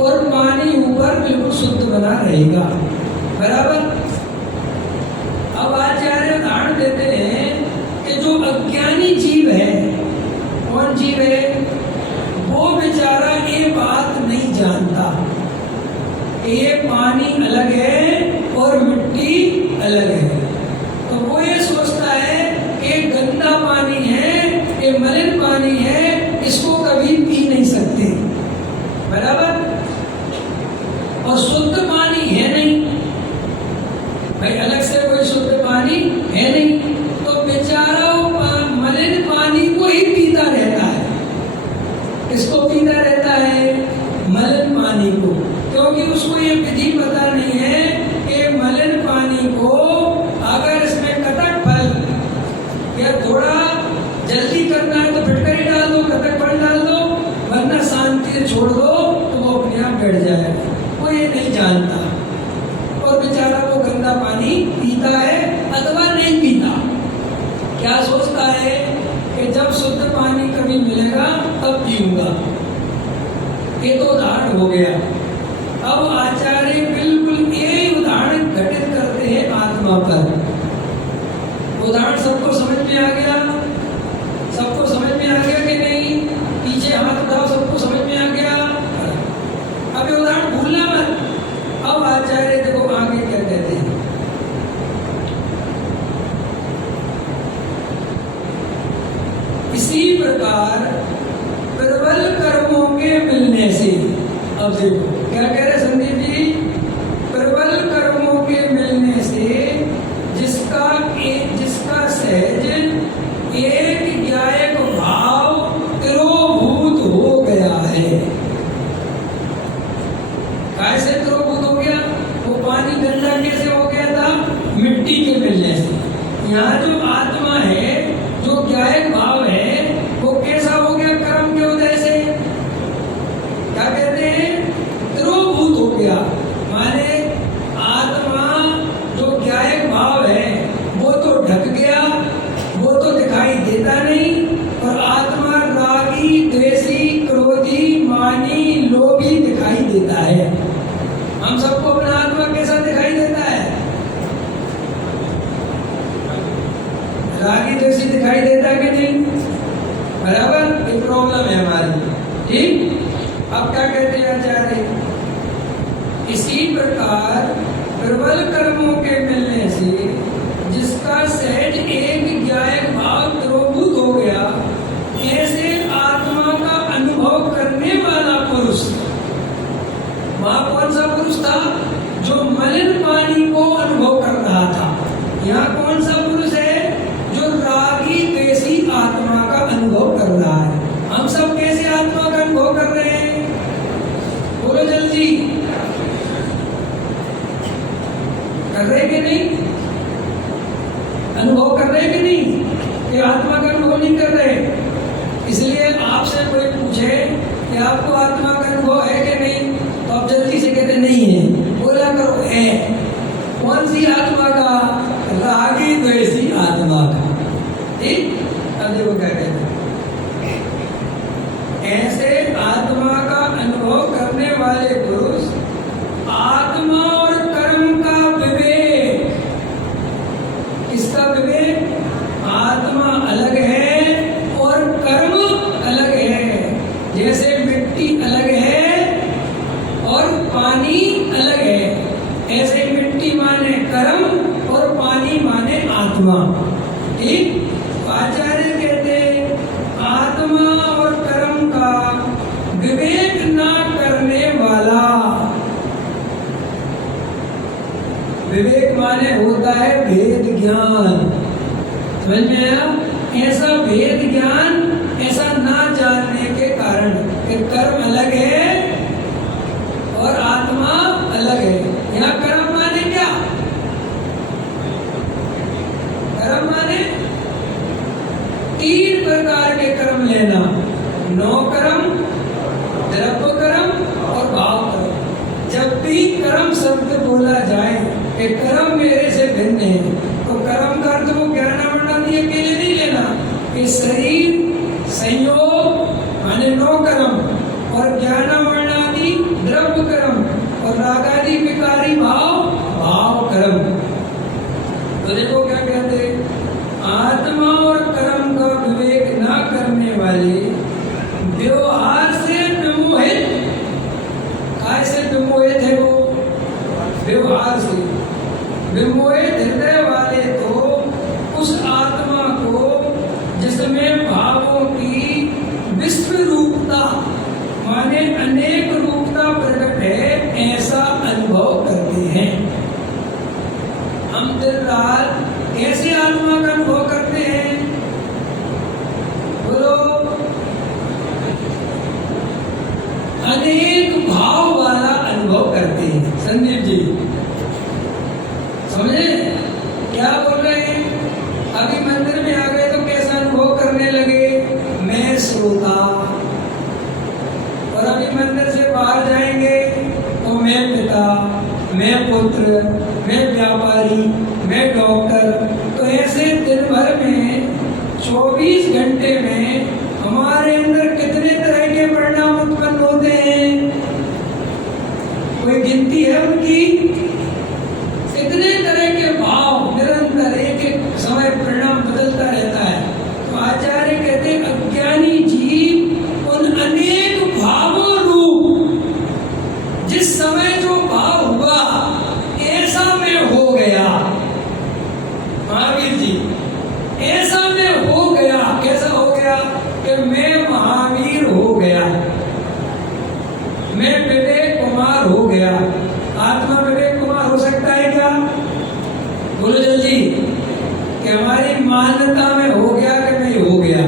और पानी ऊपर बिल्कुल शुद्ध बना रहेगा, बराबर। अब आचार्य उदाहरण देते हैं कि जो अज्ञानी जीव है, कौन जीव है? वो बेचारा ये बात नहीं जानता, ये पानी अलग है और मिट्टी अलग है। तो वो ये सोचता है कि गंदा पानी है, ये मलिन पानी है, इसको कभी पी नहीं सकते, बराबर। और शुद्ध पानी है नहीं भाई, अलग से कोई शुद्ध पानी है नहीं, तो बेचारा मलिन पानी को ही पीता रहता है। किसको पीता रहता है? मलिन पानी को, क्योंकि उसको ये विधि पता नहीं है कि मलिन पानी को अगर इसमें कटक फल या थोड़ा जल्दी करना है तो फिटकरी डाल दो, कटक फल डाल दो, वरना शांति से छोड़ दो तो वो अपने आप बैठ जाएगा। वो ये नहीं जानता और बेचारा वो गंदा पानी पीता है अथवा नहीं पीता। क्या सोचता है कि जब शुद्ध पानी कभी मिलेगा तब पीऊंगा। ये तो उदाहरण हो गया। अब आचार्य बिल्कुल यही उदाहरण घटित करते हैं आत्मा पर। उदाहरण सबको समझ में आ गया? सबको समझ में आ गया कि नहीं? पीछे हाथ उठाओ, सबको समझ में आ गया? अब ये उदाहरण भूलना मत। अब आचार्य देखो आगे क्या कहते हैं। इसी प्रकार प्रबल कर्मों के मिलने से, अब देखो क्या कह रहे संदीप जी, प्रबल कर्मों के मिलने से जिसका सहज एक ज्ञायक भाव तिरोभूत हो गया है। कैसे तिरोभूत हो गया? वो पानी गंदा कैसे हो गया था? मिट्टी के मिलने से। यहाँ जो आत्मा है, जो ज्ञायक भाव है, वो कैसा हो गया? कर्म के उदय से। क्या कहते हैं? तिरोभूत हो गया, माने आत्मा जो ज्ञायक भाव है वो तो ढक गया, वो तो देता नहीं, और आत्मा रागी, द्वेषी, क्रोधी, मानी, लोभी दिखाई देता है। हम सबको अपना आत्मा कैसा दिखाई देता है? रागी द्वेषी दिखाई देता है कि नहीं? बराबर, ये प्रॉब्लम है हमारी। ठीक, अब क्या कहते हैं आचार्य? इसी प्रकार प्रबल कर्मों के मिलने से जिसका सहज एक ज्ञायक भाव द्रवीभूत हो गया, ऐसे आत्मा का अनुभव करने वाला पुरुष, वहां कौन सा पुरुष था? जो मलिन पानी को अनुभव कर रहा था। यहाँ कौन सा पुरुष है? जो रागी द्वेषी आत्मा का अनुभव कर रहा है। हम सब कैसे आत्मा का अनुभव कर रहे हैं? बोलो जल्दी, कर रहे कि नहीं? अनुभव कर रहे कि नहीं? कि आत्मा का अनुभव नहीं कर रहे? इसलिए आपसे कोई पूछे कि आपको आत्मा का अनुभव है कि नहीं, तो आप जल्दी से कहते नहीं है। बोला करो है। कौन सी आत्मा का? रागी द्वेषी आत्मा का। ठीक, अब देखो क्या कहते हैं। ऐसे आत्मा का अनुभव करने वाले पुरुष आत्मा और कर्म का विवेक, किसका विवेक? आत्मा अलग है और कर्म अलग है। जैसे मिट्टी अलग है और पानी अलग है, ऐसे मिट्टी माने कर्म और पानी माने आत्मा। ठीक, आचार्य कहते आत्मा और कर्म का विवेक ना करने वाला, विवेक माने होता है भेद ज्ञान, समझ में आया? ऐसा भेद ज्ञान, ऐसा ना जानने के कारण कि कर्म अलग है और आत्मा अलग है। यहाँ कर्म माने क्या? कर्म माने 3 प्रकार के कर्म लेना, 9 कर्म, द्रव्य कर्म और भाव कर्म। जब भी कर्म शब्द बोला जाए कि कर्म मेरे से भिन्न है, तो कर्म का अर्थ वो ज्ञानावरणादि अकेले नहीं लेना कि शरीर संयोग माने 9 कर्म और ज्ञानावरणादि द्रव्य कर्म और रागादि विकारी भाव भाव कर्म। तो देखो क्या कहते हैं, आत्मा और कर्म का विवेक ना करने वाले व्यवहार से विमोहित, कैसे विमोहित है वो? व्यवहार से विमोहित हृदय वाले तो उस आत्मा को जिसमें भावों की विश्व रूपता माने अनेक रूपता प्रकट है, ऐसा अनुभव करते हैं। हम दिन रात कैसे आत्मा का अनुभव करते हैं? बोलो, अनेक भाव वाला अनुभव करते हैं। संदीप जी समझे क्या बोल रहे हैं? अभी मंदिर में आ गए तो कैसा अनुभव करने लगे? मैं श्रोता, और अभी मंदिर से बाहर जाएंगे तो मैं पिता, मैं पुत्र, मैं व्यापारी, मैं डॉक्टर। तो ऐसे दिन भर में 24 घंटे में हमारे अंदर कितने तरह के परिणाम उत्पन्न होते हैं? कोई गिनती है उनकी? कितने तरह के भाव निरंतर एक एक समय परिणाम बदलता रहता है। तो आचार्य कहते हैं अज्ञानी जीव उन अनेक भावों रूप जिस समय जो भाव हुआ ऐसा में हो गया। महावीर जी ऐसा में हो गया। कैसा हो गया? कि मैं महावीर हो गया, मैं विवेक कुमार हो गया। आत्मा विवेक कुमार हो सकता है क्या? बोलो जल्दी, कि हमारी मान्यता में हो गया कि नहीं हो गया?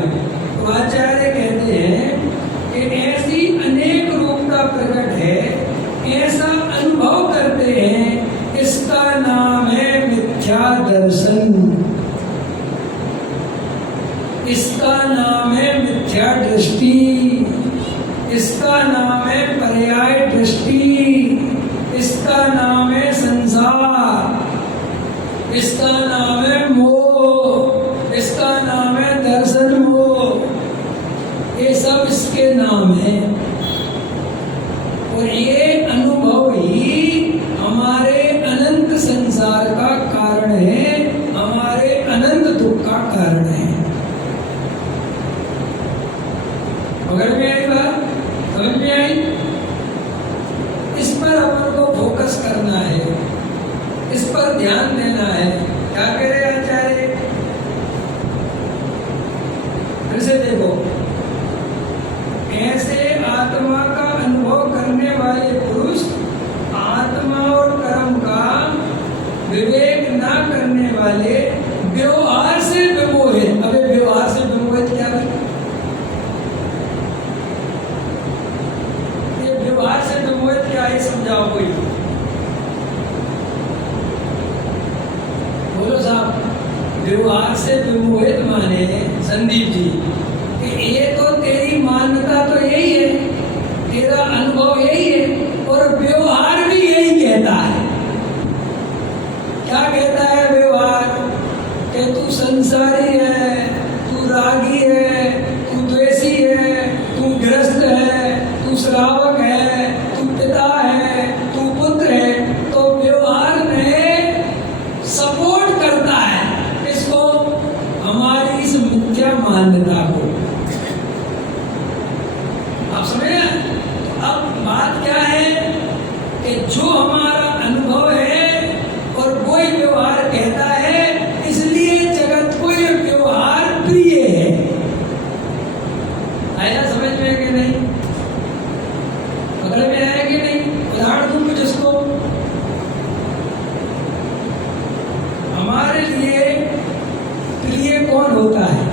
तो आचार्य कहते हैं कि ऐसी अनेक रूपता प्रकट है, ऐसा अनुभव करते हैं, इसका नाम है मिथ्या दर्शन, इसका नाम है मिथ्या दृष्टि, इसका नाम है पर्याय दृष्टि, इसका नाम है संसार, इसका नाम है मोह, इसका नाम है दर्शन का कारण है। मगर में आई बात समझ में आई? इस पर अपन को फोकस करना है, इस पर ध्यान देना है। क्या कह रहे आचार्य? फिर से देखो, ऐसे आत्मा का अनुभव करने वाले पुरुष आत्मा और कर्म का विवेक ना करने वाले व्यवहार से विमोहित। अबे व्यवहार से विमोहित क्या है? ये व्यवहार से विमोहित क्या है, समझाओ कोई। बोलो साहब। व्यवहार से विमोहित माने संदीप जी कि ये तो तेरी मान्यता तो यही है, तेरा अनुभव यही है और व्यवहार भी यही कहता है। क्या कहता है व्यवहार? कि तू संसारी है, तू रागी है, तू द्वेषी है, तू ग्रस्त है, तू श्रावक है, तू पिता है, तू पुत्र है। तो व्यवहार में सपोर्ट करता है इसको, हमारी इस मिथ्या मान्यता को। आप समझे? अब बात क्या है कि जो हमारा अनुभव है और कोई व्यवहार कहता है, इसलिए जगत को ये व्यवहार प्रिय है। आया समझ में कि नहीं? पकड़ में आया कि नहीं? उदाहरण दूं कुछ इसको। हमारे लिए प्रिय कौन होता है?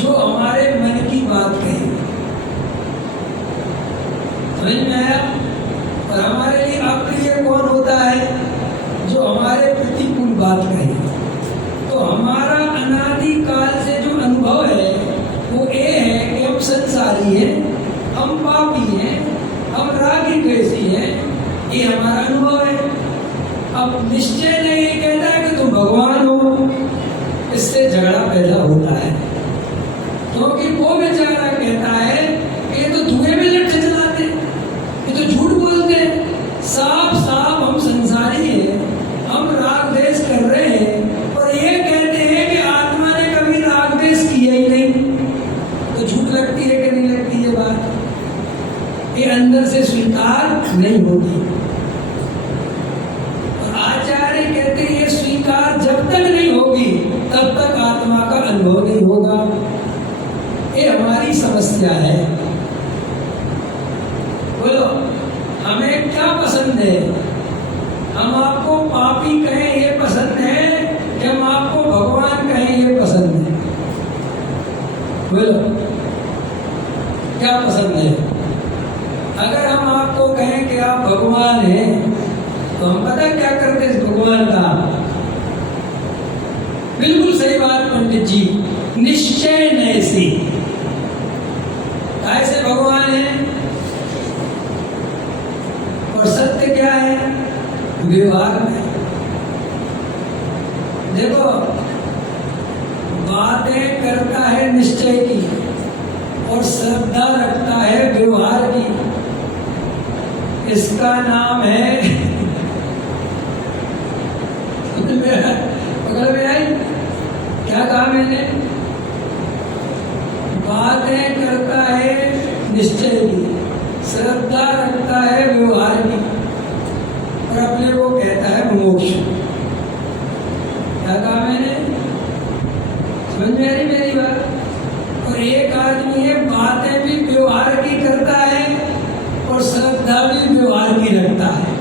जो हमारे मन की बात कहे। समझ में आया? और हमारे लिए अप्रिय कौन होता है? जो हमारे प्रतिकूल बात कहे। तो हमारा अनादि काल से जो अनुभव है वो ये है कि हम संसारी हैं, हम पापी हैं, हम रागी द्वेषी हैं। ये हमारा अनुभव है। अब निश्चय नहीं कहता है कि तुम भगवान हो, इससे झगड़ा पैदा होता है। क्योंकि वो बेचारा कहता है कि ये तो धुएं में लट्ठ चलाते, ये तो झूठ बोलते हैं। साफ साफ हम संसारी हैं, हम राग द्वेष कर रहे हैं और ये कहते हैं कि आत्मा ने कभी राग द्वेष किया ही नहीं। तो झूठ लगती है कि नहीं लगती? ये बात ये अंदर से स्वीकार नहीं होती। और आचार्य कहते हैं ये स्वीकार जब तक नहीं होगी तब तक आत्मा का अनुभव नहीं होगा। ये हमारी समस्या है। बोलो, हमें क्या पसंद है? हम आपको पापी कहें ये पसंद है कि हम आपको भगवान कहें ये पसंद है? बोलो, क्या पसंद है? अगर हम आपको कहें कि आप भगवान हैं तो हम पता क्या करते हैं भगवान का? बिल्कुल सही बात पंडित जी, निश्चय नय से। ऐसे भगवान है और सत्य क्या है? व्यवहार में। देखो, बातें करता है निश्चय की और श्रद्धा रखता है व्यवहार की। इसका नाम है पकड़ में आई? क्या कहा मैंने? बातें करता है निश्चय की, श्रद्धा रखता है व्यवहार की और अपने को कहता है मोक्ष। क्या कहा मैंने? समझ में आ रही मेरी बात? और एक आदमी है बातें भी व्यवहार की करता है और श्रद्धा भी व्यवहार की रखता है,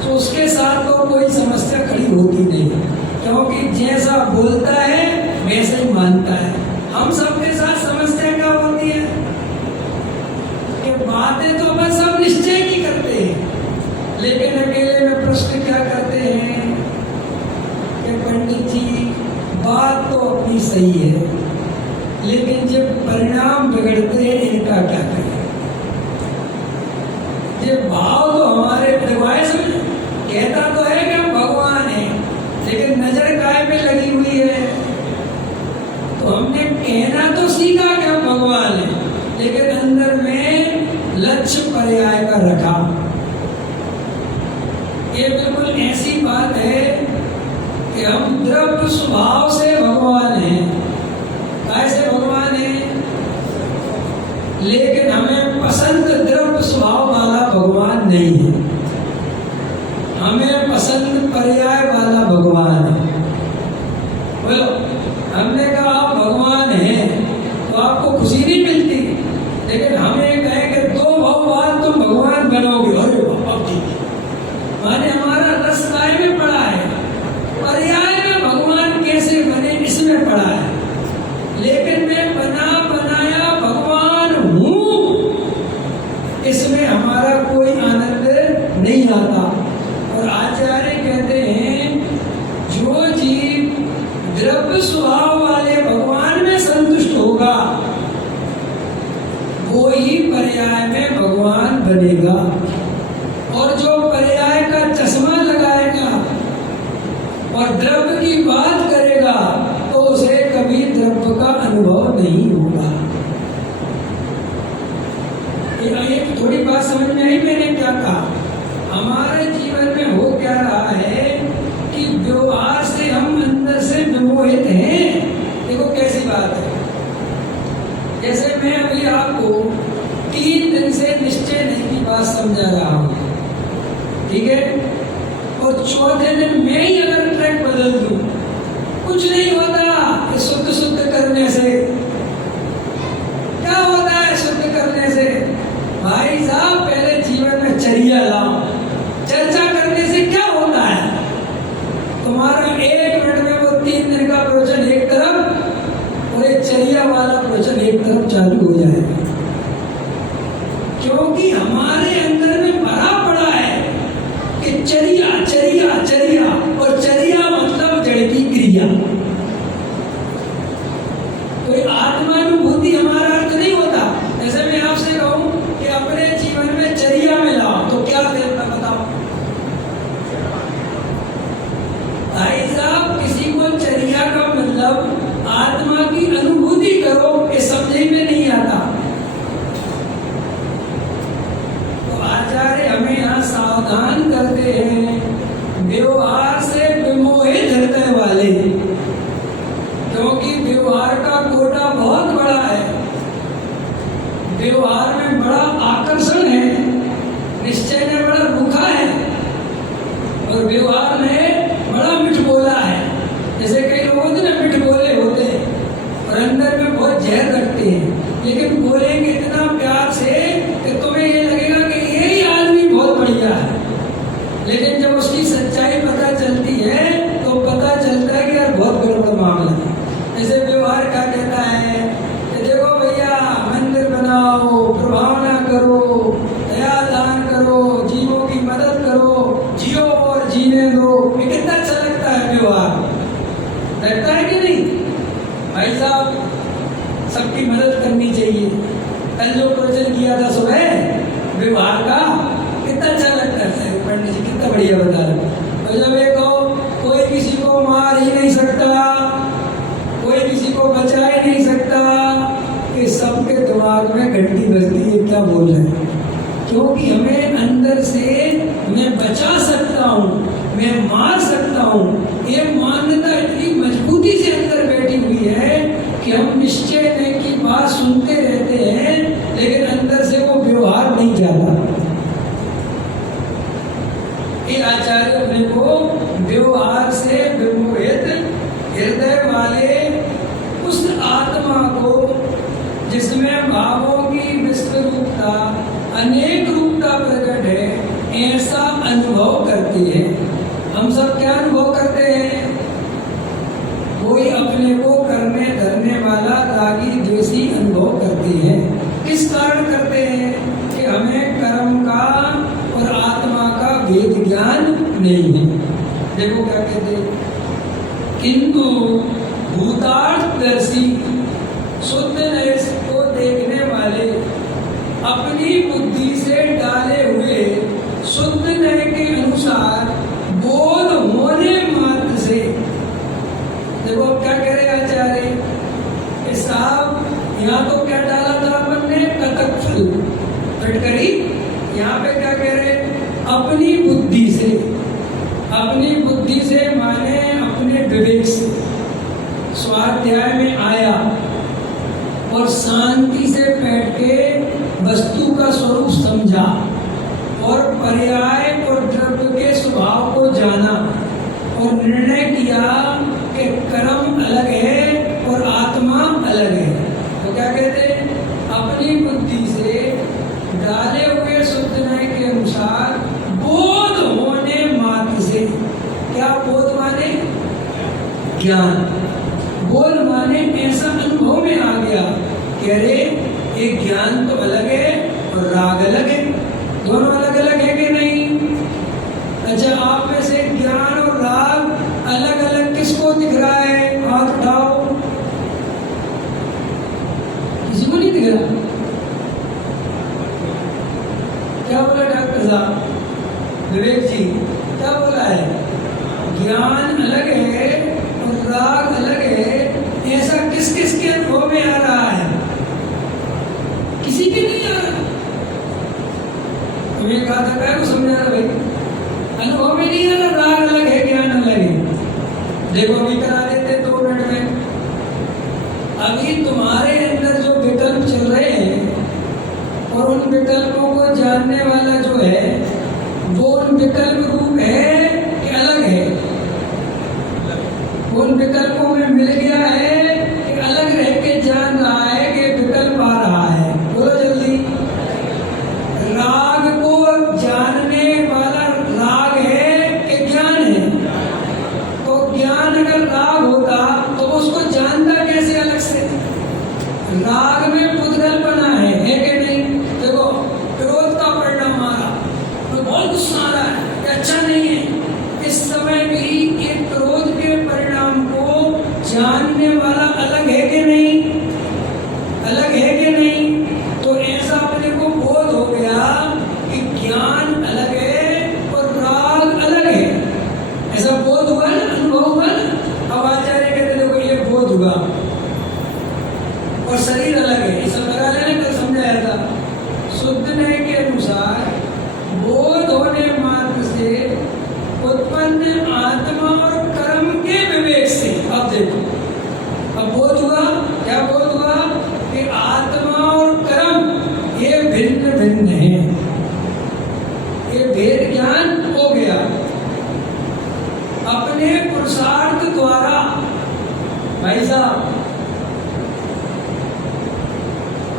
तो उसके साथ तो कोई समस्या खड़ी होती नहीं, क्योंकि जैसा बोलता है वैसा ही मानता है। हम सबके साथ समस्या क्या होती है कि बातें तो अपन सब निश्चय की करते हैं, लेकिन अकेले में प्रश्न क्या करते हैं कि पंडित जी बात तो अपनी सही है, लेकिन जब परिणाम बिगड़ते हैं इनका क्या करें? ये भाव तो हमारे दिवाए समझ कहता तो है कि हम भगवान हैं, लेकिन नजर काय पे लगी हुई है। तो हमने कहना तो सीखा कि हम भगवान हैं, लेकिन अंदर में लक्ष्य पर्याय का रखा। ये बिल्कुल ऐसी बात है कि कि हम द्रव्य स्वभाव से भगवान हैं। कैसे भगवान हैं? लेकिन हमें पसंद द्रव्य स्वभाव वाला भगवान नहीं है, हमें पसंद पर्याय वाला भगवान है। बोलो, हमने कहा आप भगवान हैं तो आपको खुशी नहीं मिलती, लेकिन हमें कहें कि 2 भाव बाद तुम भगवान बनोगे, अरे बाबा ठीक, माने हमारा रस काय में पड़ा है, पर्याय में भगवान कैसे बने इसमें पड़ा है। लेकिन मैं बना बनाया भगवान हूँ, इसमें हमारा कोई आनंद नहीं आता। और आचार्य कहते हैं जो जीव द्रव्य स्वभाव वाले भगवान में संतुष्ट होगा वो ही पर्याय में भगवान बनेगा, और जो पर्याय का चश्मा लगाएगा और द्रव्य की बात करेगा तो उसे कभी द्रव्य का अनुभव नहीं होगा। एक थोड़ी बात समझ में आई मैंने क्या कहा? हमारे जीवन में हो क्या रहा है कि व्यवहार से हम अंदर से विमोहित हैं। देखो कैसी बात है, जैसे मैं अभी आपको 3 दिन से निश्चय नहीं की बात समझा रहा हूँ, ठीक है, और 4थे दिन मैं ही अगर ट्रैक बदल दूं, कुछ नहीं होता। शुद्ध शुद्ध करने से क्या होता है? शुद्ध करने से भाई साहब पहले जीवन में चर्या लाओ। चर्चा करने से क्या होता है? तुम्हारा 1 मिनट में वो 3 दिन का प्रवचन एक तरफ और एक चर्या वाला प्रवचन एक तरफ चालू हो जाएगा, क्योंकि हमारे अंदर में भरा पड़ा है कि चर्या चर्या चर्या, और चर्या मतलब जड़ की क्रिया। कोई आत्मानुभूति हमारा अर्थ नहीं होता। जैसे मैं आपसे कहूं कि अपने जीवन में चर्या में लाओ तो क्या देता बताओ भाई साहब? किसी को चर्या का मतलब आत्मा की अनुभूति करो, ये समझे में नहीं आता। तो आचार्य हमें यहाँ सावधान करते हैं व्यवहार से विमोहित हृदय वाले, क्योंकि व्यवहार का कोटा बहुत बड़ा है, व्यवहार में बड़ा आकर्षण है, निश्चय में बड़ा रुखा है, और व्यवहार में बड़ा मिठबोला है। जैसे कई लोग होते ना मिठबोले होते हैं और अंदर में बहुत जहर रखते हैं, लेकिन बोलेंगे इतना प्यार से कि तुम्हें ये लगेगा कि यही आदमी बहुत बढ़िया है। लेकिन जब उसकी सच्चाई पता चलती है तो पता चलता है कि यार बहुत गड़बड़ मामला है। जैसे व्यवहार क्या कहता है कि देखो भैया मंदिर बनाओ, प्रभावना करो, दया दान करो, जीवों की मदद करो, जियो और जीने दो। ये कितना अच्छा लगता है व्यवहार, लगता है कि नहीं भाई साहब? सबकी मदद करनी चाहिए। कल जो प्रवचन किया था सुबह व्यवहार का, कितना अच्छा लगता है। पंडित जी कितना बढ़िया बता रहे। और जब ये कहो कोई किसी को मार ही नहीं सकता, कोई किसी को बचा ही नहीं सकता, कि सबके दिमाग में घंटी बजती है क्या बोल रहे हैं। क्योंकि हमें अंदर से मैं बचा सकता हूँ, मैं मार सकता हूँ, ये मान्यता इतनी मजबूती से अंदर बैठी हुई है कि हम निश्चय नहीं की बात सुनते रहते हैं, लेकिन अंदर से वो व्यवहार नहीं जाता। ये आचार्य अपने को व्यवहार से विमोहित हृदय वाले उस आत्मा को जिसमें भावों की विश्व रूपता अनेक रूपता प्रकट है, ऐसा अनुभव करती है। हम सब क्या अनुभव करते हैं? कोई अपने को करने धरने वाला रागी द्वेषी अनुभव करते हैं। किस कारण करते हैं? कि हमें कर्म का और आत्मा का भेद ज्ञान नहीं है। देखो क्या कहते हैं, किंतु भूतार्थदर्शी शुद्ध नयन को देखने वाले अपनी बुद्धि से डाले हुए शुद्ध नयन के अनुसार बोध होने मात्र से, देखो क्या कह रहे आचार्य साहब, यहाँ तो क्या डाला था अपन ने? कतक फल फटकरी। यहाँ पे क्या कह रहे? अपनी बुद्धि से, अपनी बुद्धि से माने अपने ज्ञान। बोध माने ऐसा अनुभव में आ गया कि अरे ये ज्ञान तो अलग है और राग अलग है, दोनों अलग अलग है कि नहीं? अच्छा, आप में से ज्ञान और राग अलग अलग किसको दिख रहा है? हाथ उठाओ। किसी को नहीं दिख रहा? क्या बोला डॉक्टर साहब? विवेक जी क्या बोला है? ज्ञान अलग है और राग अलग है। ऐसा किस किस के अनुभव में आ रहा है? किसी के नहीं आ रहा। तुम्हें कहा था क्या को समझाना भाई? अनुभव में नहीं आ रहा, राग अलग है ज्ञान अलग है। देखो अभी करा देते 2 मिनट में। अभी तुम्हारे अंदर जो विकल्प चल रहे हैं और उन विकल्पों को जानने वाला जो है वो उन विकल्प रूप है कि अलग है? उन विकल्पों में मिल गया है कि अलग रह के जान रहा है कि विकल्प आ रहा है? बोलो जल्दी। राग को जानने वाला राग है कि ज्ञान है? तो ज्ञान अगर राग होता तो उसको जानता कैसे अलग से? राग में पुद्गलपना है कि नहीं? देखो क्रोध का परिणाम आ रहा तो बहुत गुस्सा आ रहा है, ये अच्छा नहीं है। इस समय भी एक क्रोध के परिणाम को जानने वाला अलग है कि नहीं? अलग है कि नहीं? तो ऐसा अपने को बोध हो गया कि ज्ञान अलग है और राग अलग है। ऐसा बोध हुआ ना, अनुभव हुआ ना। अब आचार्य कहते देखो ये बोध हुआ और शरीर अलग है, ये सब लगा लेना, कल समझाया था। शुद्ध न्याय के अनुसार बोध होने मात्र से उत्पन्न आत्मा और कर्म के विवेक से, अब देखो अब बोध हुआ, क्या बोध हुआ कि आत्मा और कर्म ये भिन्न भिन्न है, ये भेद ज्ञान हो गया। अपने पुरुषार्थ द्वारा भाई साहब,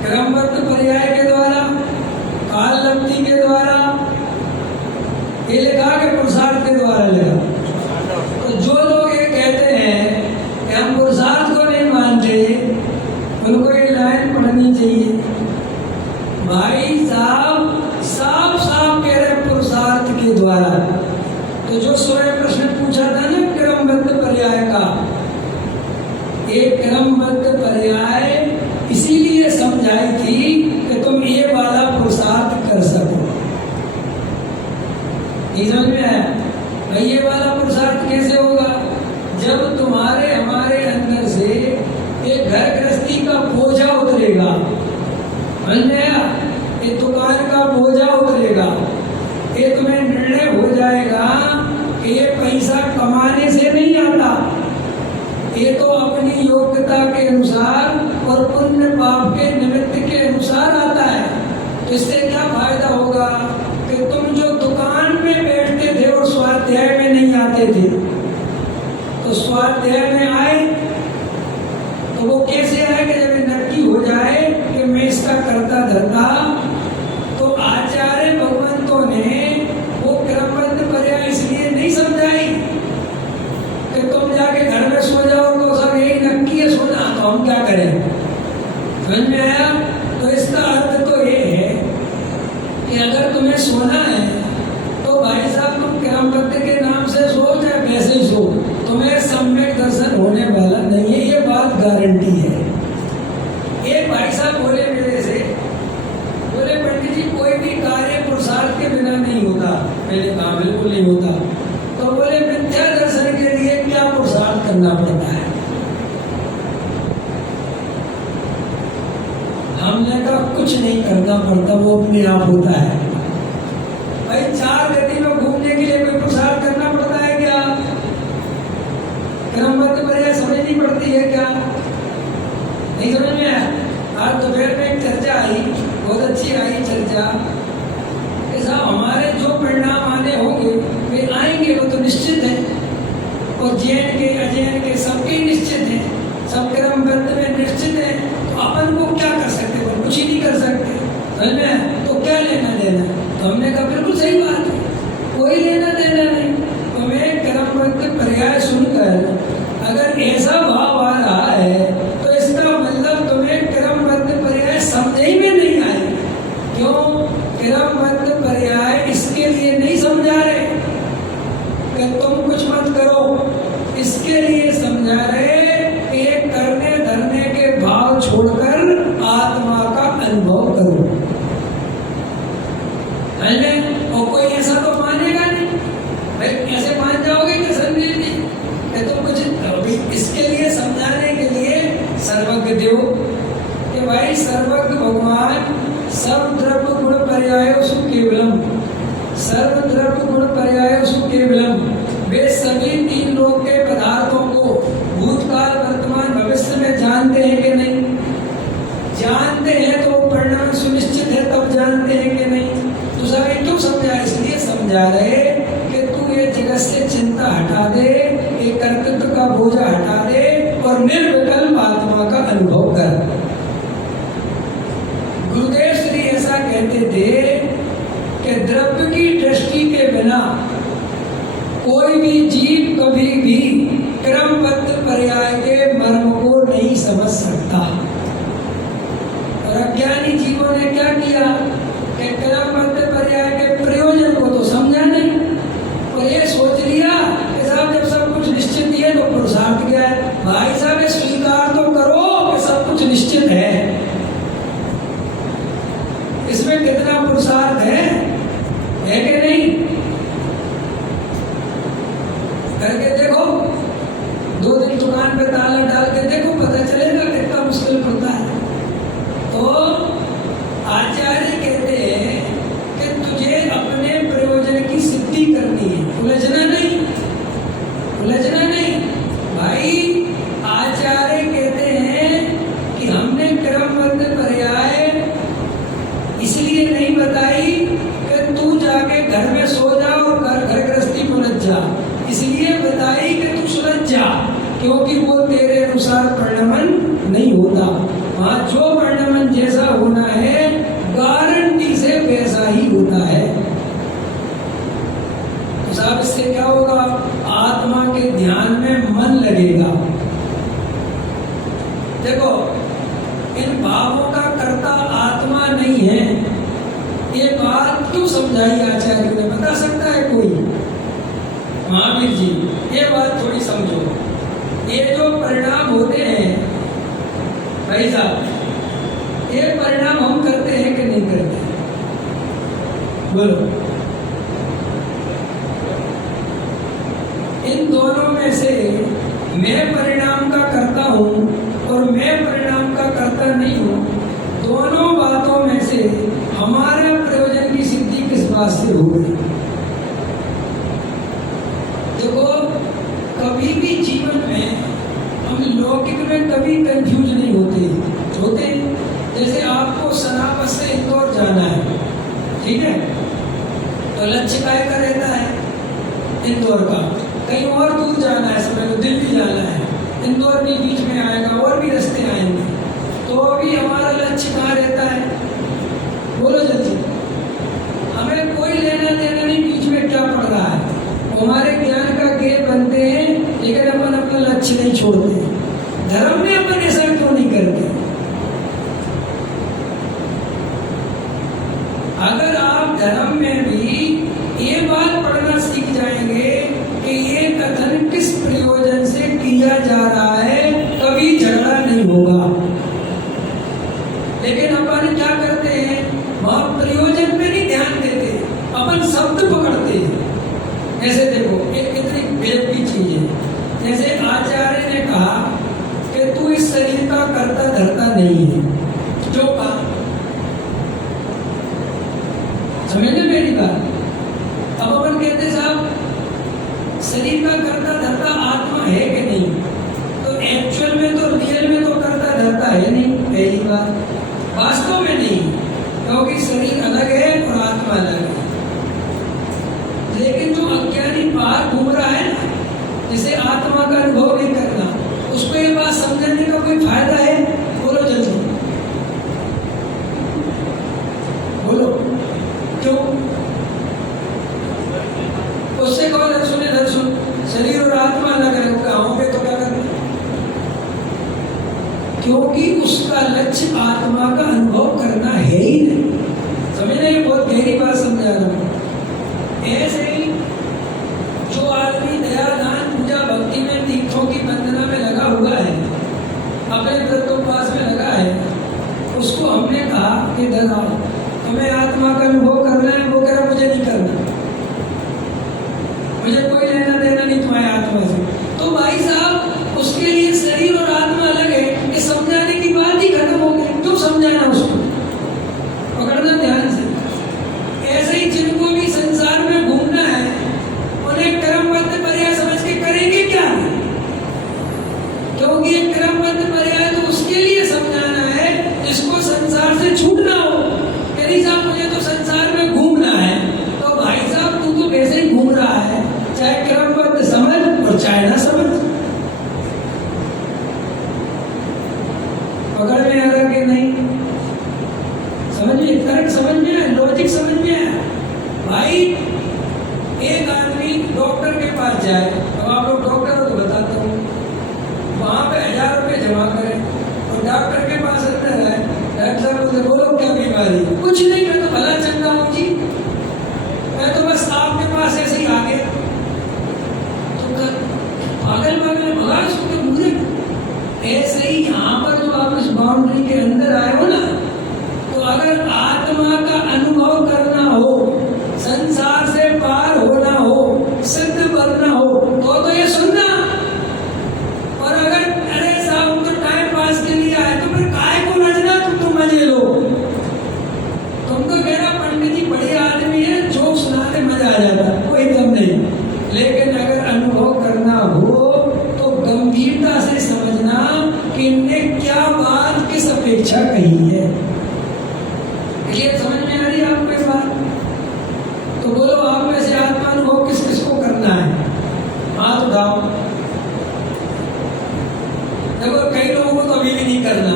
क्रमबद्ध पर्याय के द्वारा, काल लब्धि के द्वारा, ये लिखा कि पुरुषार्थ के द्वारा लिखा। तो जो लोग ये कहते हैं कि हम पुरुषार्थ को नहीं मानते, उनको ये लाइन पढ़नी चाहिए। भाई साहब साफ साफ कह रहे पुरुषार्थ के द्वारा। तो जो स्वयं प्रश्न पूछा था ना क्रमबद्ध पर्याय का, एक क्रमबद्ध पर्याय इसीलिए समझाई थी कि तुम ये वाला पुरुषार्थ कर सको। ये समझ में आया? भाई ये वाला पुरुषार्थ कैसे होगा? जब तुम्हारे हमारे अंदर से एक घर गृहस्थी का बोझा उतरेगा, समझ में आया? ये दुकान का बोझा उतरेगा, ये तुम्हें निर्णय हो जाएगा कि ये पैसा कमाने से नहीं आता, ये तो अपनी योग्यता के अनुसार और पुण्य पाप के निमित्त के अनुसार आता है। तो इससे क्या फायदा होगा कि तुम जो दुकान में बैठते थे और स्वाध्याय में नहीं आते थे, तो स्वाध्याय में आए तो वो कैसे आए कि जब नक्की हो जाए कि मैं इसका करता धरता। तो आचार्य भगवंतों ने वो क्रमबद्ध पर्याय इसलिए नहीं समझाई कि तुम जाके घर में सो जाओ तो सब यही नक्की है सोना, तो हम क्या करें? समझ में आया? तो इसका अर्थ तो ये है कि अगर तुम्हें सोना है तो भाई साहब तुम क्रमबद्ध के नाम से सो चाहे वैसे ही सो, तुम्हें सम्यक दर्शन होने वाला नहीं है, ये बात गारंटी है। एक भाई साहब बोले मेरे से, बोले पंडित जी कोई भी कार्य पुरुषार्थ के बिना नहीं होता। मैंने कहा बिल्कुल नहीं होता। तो बोले मिथ्या दर्शन के लिए क्या पुरुषार्थ करना पड़ता है? हमने कहा कुछ नहीं करना पड़ता, वो अपने आप होता है। भाई 4 गति में घूमने के लिए कोई पुरुषार्थ करना पड़ता है क्या? क्रमबद्ध पर्याय समझनी पड़ती है क्या? नहीं समझ में आया? आज दोपहर में एक चर्चा आई, बहुत अच्छी आई चर्चा। साहब हमारे जो परिणाम आने होंगे वे आएंगे, वो तो निश्चित है, और जैन के अजैन के सबके निश्चित है, सब क्रमबद्ध में निश्चित है। तो अपन को क्या कर सकते? कुछ ही नहीं कर सकते, समझ में? तो क्या लेना देना? तो हमने कहा बिल्कुल सही बात है, कोई लेना देना नहीं। तो मैं क्रमबद्ध पर्याय सुनकर अगर ऐसा भाव आ रहा है तो इसका मतलब तुम्हें क्रमबद्ध पर्याय समझ ही में नहीं आए। क्यों? क्रमबद्ध पर्याय इसके लिए नहीं समझा रहे कि तुम कुछ मत करो, इसके लिए समझा रहे कि ये करने धरने के भाव छोड़कर आत्मा का अनुभव करो। और कोई ऐसा तो मानेगा नहीं, भाई ऐसे मान जाओगे कि संदेश जी कि तुम कुछ, इसके लिए समझाने के लिए सर्वज्ञ देव कि भाई सर्वज्ञ भगवान सर्व द्रव्य गुण पर्यायोषु केवलम, सर्व द्रव्य गुण पर्यायोषु केवलम, वे सभी तीन लोक के पदार्थों को भूतकाल वर्तमान भविष्य में जानते हैं कि नहीं? जानते हैं तो परिणाम सुनिश्चित है, तब जानते हैं कि नहीं? तो सब क्यों समझा? इसलिए समझा रहे कि तू ये जगत से चिंता हटा दे, ये कर्तृत्व का बोझा हटा दे और निर्विकल्प आत्मा का अनुभव कर। गुरुदेव श्री ऐसा कहते थे कि द्रव्य की दृष्टि के बिना कोई भी जीव कभी भी क्रमबद्ध पर्याय के मर्म को नहीं समझ सकता। और अज्ञानी जीवों ने क्या किया कि क्रमबद्ध पर्याय के प्रयोजन को तो समझा नहीं और ये सोच लिया कि साहब जब सब कुछ निश्चित है तो पुरुषार्थ क्या है। भाई साहब स्वीकार तो करो कि सब कुछ निश्चित है, इसमें कितना पुरुषार्थ है कि नहीं? करके देखो, 2 दिन दुकान पे ताला डाल के देखो, पता चलेगा कितना मुश्किल पड़ता है। तो आचार्य कहते हैं कि तुझे अपने प्रयोजन की सिद्धि करनी है, उलझना नहीं, उलझना नहीं। भाई आचार्य कहते हैं कि हमने क्रमबद्ध पर्याय इसलिए नहीं बताई कि तू जाके घर में सो जा और घर गृहस्थी में उलझ जा, इसलिए बताई कि तू सुलझ जा, क्योंकि वो तेरे अनुसार परिणमन नहीं होता। वहां जो परिणमन जैसा होना है गारंटी से वैसा ही होता है। तो साहब इससे क्या होगा? आत्मा के ध्यान में मन लगेगा। देखो इन भावों का कर्ता आत्मा नहीं है, ये बात क्यों समझाई आचार्यों ने? बता सकता है कोई? महावीर जी ये बात थोड़ी समझो। ये जो परिणाम होते हैं भाई साहब, ये परिणाम हम करते हैं कि नहीं करते? बोलो। इन दोनों में से मैं परिणाम का करता हूं और मैं परिणाम का करता नहीं हूं, दोनों बातों में से हमारे प्रयोजन की सिद्धि किस बात से हो गई? देखो कभी भी जीवन में हम लौकिक में कभी कंफ्यूज नहीं होते। जैसे आपको सनापत से इंदौर जाना है, ठीक है, तो लक्ष्य काय का रहता है? इंदौर का। कहीं और दूर जाना है, समझ लो दिल्ली जाना है, इंदौर भी बीच में आएगा और भी रास्ते आएंगे, तो अभी हमारा लक्ष्य कहाँ रहता है? बोलो जल्दी। हमें कोई लेना देना नहीं बीच में क्या पड़ रहा है, हमारे ज्ञान का गेट बनते हैं, लेकिन अपन अपना लक्ष्य नहीं छोड़ते। धर्म में अपन ऐसा क्यों नहीं करते? अगर आप धर्म में भी ये बात पढ़ना सीख जाएंगे कि ये कथन किस प्रयोजन से किया जा रहा है, कभी झगड़ा नहीं होगा। लेकिन अपन क्या करते हैं, वहां प्रयोजन पे नहीं ध्यान देते, अपन शब्द पकड़ते हैं। ऐसे देखो एक कितनी बेवकूफी चीज है। जैसे आचार्य ने कहा कि तू इस शरीर का कर्ता धर्ता नहीं है, जो कहा, समझे मेरी बात? अब अपन कहते साहब शरीर का कर्ता धर्ता आत्मा है कि नहीं? तो एक्चुअल में तो रियल में तो कर्ता धर्ता है नहीं, पहली बात वास्तव में नहीं, क्योंकि शरीर अलग है और आत्मा अलग है। लेकिन जो अज्ञानी बाहर घूम रहा है ना, जिसे आत्मा का अनुभव नहीं करना, उसको ये बात समझने का कोई फायदा है? बोलो जल्दी बोलो, क्यों? उससे कहो दर्शन, शरीर और आत्मा अलग है, होंगे तो क्या करना? क्योंकि उसका लक्ष्य आत्मा का अनुभव करना है ही नहीं। समझना, ये बहुत गहरी बात समझा रहा हूँ। ऐसे ही जो आदमी दया दान पूजा भक्ति में तीर्थों की वंदना में लगा हुआ है, अपने व्रतोपवास में लगा है, उसको हमने कहा कि दादा हमें आत्मा का अनुभव करना है, वो कह रहा मुझे नहीं करना, मुझे कोई लेना देना नहीं तुम्हारे आत्मा से। तो भाई साहब उसके लिए शरीर और आत्मा अलग है, ये समझाने की बात ही खत्म हो गई। क्यों समझाना उसको, पकड़ना ध्यान से। ऐसे ही जिनको भी संसार में घूमना है उन्हें क्रमबद्ध पर्याय समझ के करेंगे क्या, क्योंकि ये क्रमबद्ध पर्याय तो उसके लिए समझाना है जिसको संसार से छूटना हो। यदि साहब मुझे तो संसार में घूमना है, तो भाई साहब तू तो वैसे ही घूम रहा है, चाहे क्रमबद्ध समझ और चाहे ना समझ। पकड़ में आ रहा कि नहीं, समझ में, तर्क समझ में आया, लॉजिक समझ में आया। भाई एक आदमी डॉक्टर के पास जाए, अब आप लोग डॉक्टर हो तो बताता हूँ, वहां पे 1000 रुपये जमा करें और डॉक्टर के पास अंदर है, डॉक्टर साहब बोलते बोलो क्या बीमारी, कुछ नहीं मैं तो भला चंगा हूँ जी, मैं तो बस आपके पास ऐसे ही आ गया। तो पागल पागल भगा उसको मुझे। ऐसे ही यहाँ पर जो आप इस बाउंड्री के अंदर आए हो ना, तो अगर आत्मा का अनुभव करना हो, संसार से पार होना हो, सिद्ध बनना हो, तो ये सुनना। और अगर अरे साहब तो टाइम पास के लिए आए तो फिर काय को नचना, तुम मजे लो। तुमको कहना पंडित जी बढ़िया आदमी है, जोक सुनाते मजा आ जाता, कोई दम नहीं। लेकिन अगर अनुभव करना हो तो गंभीरता से समझना कि इनने क्या बात किस अपेक्षा कही है। ये समझ में आ रही है आपको इस बात? तो बोलो आप में से आत्मानुभव किस किस को करना है, हाथ उठाओ। देखो कई लोगों को तो अभी भी नहीं करना,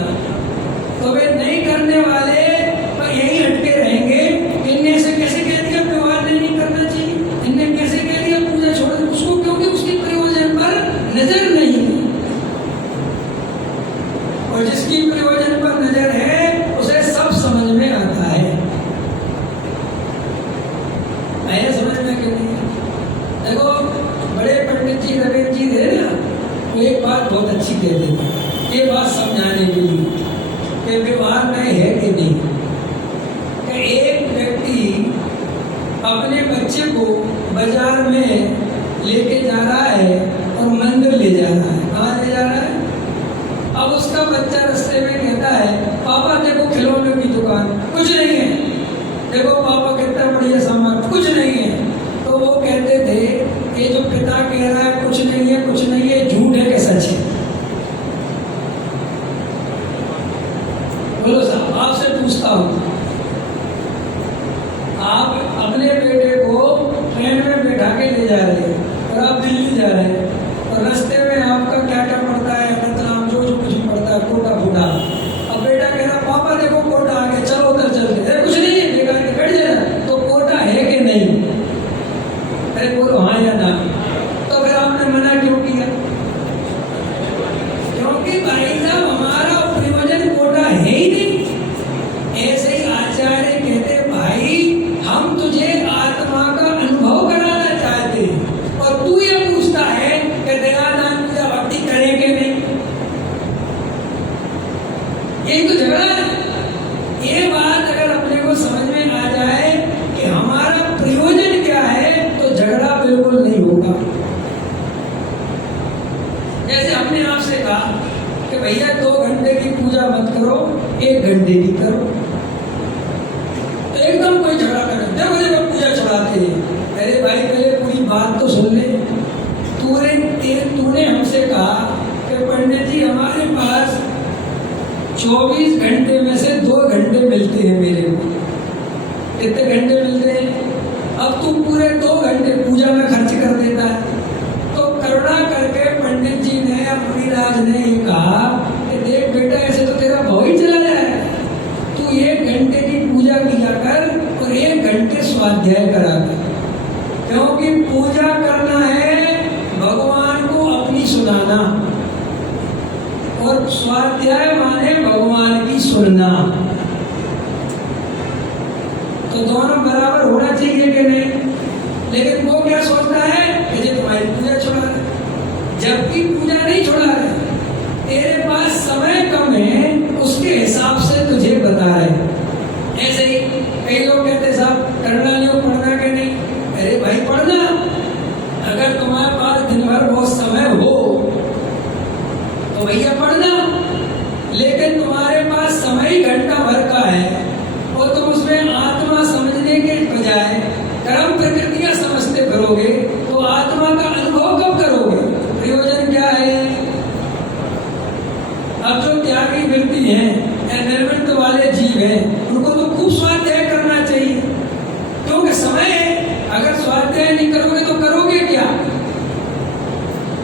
तो वे नहीं करने वाले पर यही हटके रहेंगे। इनने से कैसे कह दिया व्यवहार नहीं करना चाहिए, इनने कैसे कह दिया पूजा छोड़ उसको, क्योंकि उसके प्रयोजन पर नजर नहीं है। और जिसकी प्रयोजन पर नजर है उसे सब समझ में आता है। आया समझ में क्यों नहीं? देखो बड़े पंडित जी रविंद्र जी थे ना, तो एक बात बहुत अच्छी कहते थे, ये बात समझाने के लिए कि व्यवहार में है कि नहीं। कि एक व्यक्ति अपने बच्चे को बाजार में लेके जा रहा है और मंदिर ले जा रहा है। कहाँ ले जा रहा है? अब उसका बच्चा रास्ते में कहता है पापा देखो खिलौनों की दुकान, कुछ नहीं है, देखो पापा कितना बढ़िया सामान, कुछ नहीं है। तो वो कहते थे ये जो पिता कह रहा है कुछ नहीं है, कुछ नहीं है, झूठ है कि सच है? बोलो साहब, आपसे पूछता हूँ, आप अपने बेटे को ट्रेन में बैठा के ले जा रहे हैं और आप दिल्ली जा रहे हैं और रास्ते में आपका क्या क्या पड़ता है, रतलाम जो जो कुछ पड़ता है, कोटा फूटा। अब बेटा कह रहा पापा देखो कोटा आ गया, चलो उधर चलते। अरे कुछ नहीं है, बेकार के बैठ जाना। तो कोटा है कि नहीं? अरे बोलो हाँ या ना। तो फिर आपने मना क्यों किया? क्योंकि भाई साहब हमारा प्रयोजन कोटा है ही नहीं। ऐसे ही आचार्य कहते भाई हम तुझे आत्मा का अनुभव कराना चाहते हैं और तू ये पूछता है कि दया दान पूजा भक्ति करें कि नहीं। यही तो झगड़ा है। ये बात अगर अपने को समझ में आ जाए कि हमारा प्रयोजन क्या है, तो झगड़ा बिल्कुल नहीं होगा। जैसे हमने आपसे कहा कि भैया 2 घंटे की पूजा मत करो, 1 घंटे की करो, तो एकदम कोई झगड़ा कर देखो देखो पूजा चढ़ाते हैं। अरे भाई पहले पूरी बात तो सुन ले। तूने हमसे कहा कि पंडित जी हमारे पास 24 घंटे में से 2 घंटे मिलते हैं मेरे को। कितने घंटे मिलते हैं? अब तू पूरे 2 घंटे पूजा में खर्च कर देता है। तो करुणा करके पंडित जी ने या मुनिराज ने ये कहा कि देख बेटा ऐसे तो तेरा भाव ही चला जाएगा, तू 1 घंटे की पूजा किया कर और 1 घंटे स्वाध्याय करा कर। क्योंकि पूजा करना है भगवान को अपनी सुनाना, और और स्वाध्याय माने भगवान की सुनना। तो दोनों बराबर होना चाहिए कि नहीं? लेकिन वो क्या सोचता है कि ये तुम्हारी पूजा छुड़ा रहे, जबकि पूजा नहीं छुड़ा रहे, तेरे पास समय कम है उसके हिसाब से तुझे बता रहे। ऐसे ही कई लोग कहते साहब करना नहीं हो, पढ़ना के नहीं। अरे भाई पढ़ना, अगर तुम्हारे पास दिन भर बहुत समय हो तो भैया पढ़ना, लेकिन तुम्हारे पास समय ही घंटा भर का है और तुम उसमें आत्मा समझने के बजाय कर्म प्रकृतियां समझते फिरोगे तो आत्मा का अनुभव कब करोगे? प्रयोजन क्या है? अब जो त्यागी व्यक्ति हैं या निर्वृत्त वाले जीव हैं उनको तो खूब स्वाध्याय करना चाहिए, क्योंकि समय है। अगर स्वाध्याय नहीं करोगे तो करोगे क्या?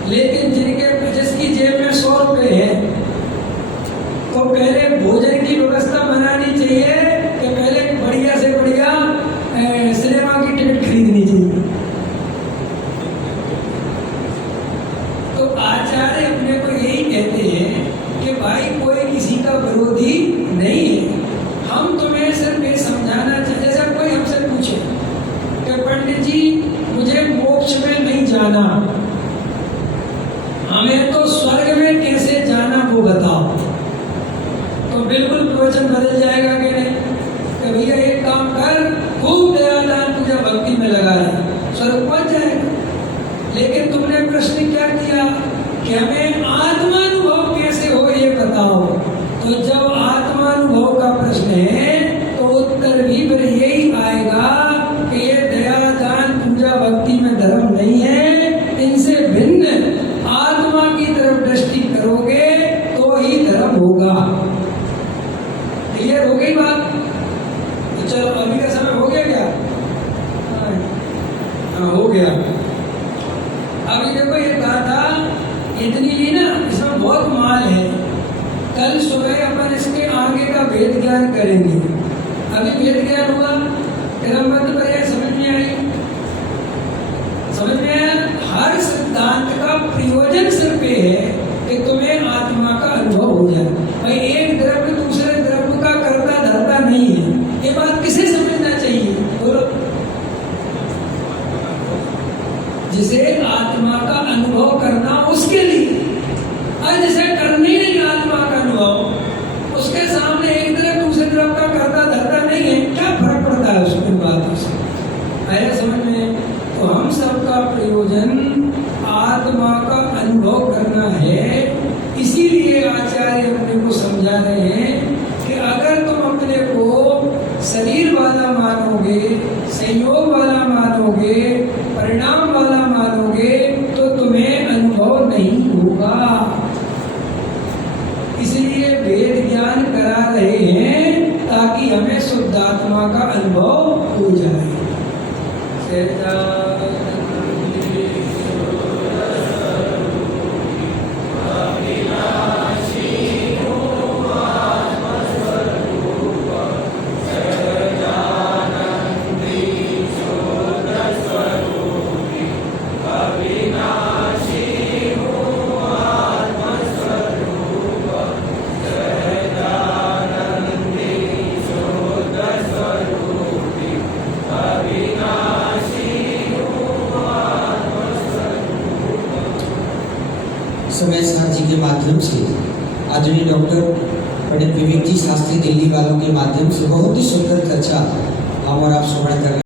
लेकिन जिसकी जेब में 100 रुपए है तो पहले भोजन की व्यवस्था बनानी चाहिए कि पहले बढ़िया से बढ़िया सिनेमा की टिकट खरीदनी चाहिए। तो आचार्य अपने को यही कहते हैं कि भाई कोई किसी का विरोधी नहीं है, हम तुम्हें सिर्फ ये समझाना चाहिए। जैसे कोई हमसे पूछे कि पंडित जी मुझे मोक्ष में नहीं जाना, हमें तो स्वर्ग में कैसे जाना वो बताओ, तो बिल्कुल प्रवचन बदल जाएगा कि नहीं? कि भैया एक काम कर, खूब दयादान पूजा भक्ति में लगा रहे, स्वर्ग पहुंच जाएगा। लेकिन तुमने प्रश्न क्या किया कि हमें आत्मानुभव कैसे हो ये बताओ। तो जब आत्मानुभव का प्रश्न है तो उत्तर भी फिर यही आएगा कि ये दयादान पूजा भक्ति में धर्म नहीं है, इनसे भिन्न आत्मा की तरफ दृष्टि करोगे तो ही धर्म होगा। क्लियर हो गई बात? तो चलो अभी का समय हो गया क्या? हाँ हो गया। अभी देखो ये गाथा इतनी ली ना, इसमें बहुत माल है। कल सुबह अपन इसके आगे का वेद ज्ञान करेंगे। अभी वेद ज्ञान हुआ, क्रमबद्ध पर्याय समझ में आई, समझ में आया। हर सिद्धांत का प्रयोजन सिर्फ ये है कि तुम्हें आत्मा का अनुभव हो जाए। भाई एक द्रव्य दूसरे द्रव्य का करता धरता नहीं है, ये बात किसे समझना चाहिए? बोलो। जिसे आत्मा का अनुभव करना उसके लिए, और जिसे करने ही नहीं आत्मा का अनुभव, उसके सामने एक द्रव्य दूसरे द्रव्य का करता धरता नहीं है, क्या फर्क पड़ता है उसकी बातों से? आया समझ में? तो हम सबका प्रयोजन आत्मा का अनुभव करना है। इसीलिए आचार्य अपने को समझा रहे हैं कि अगर तुम अपने को शरीर वाला मानोगे, संयोग वाला मानोगे, परिणाम वाला मानोगे तो तुम्हें अनुभव नहीं होगा। इसलिए वेद ज्ञान करा रहे हैं ताकि हमें शुद्ध आत्मा का अनुभव हो जाए। समय सार जी के माध्यम से आदरणीय डॉक्टर पंडित विवेक जी शास्त्री दिल्ली वालों के माध्यम से बहुत ही सुंदर चर्चा हम और आप श्रवण कर रहे हैं।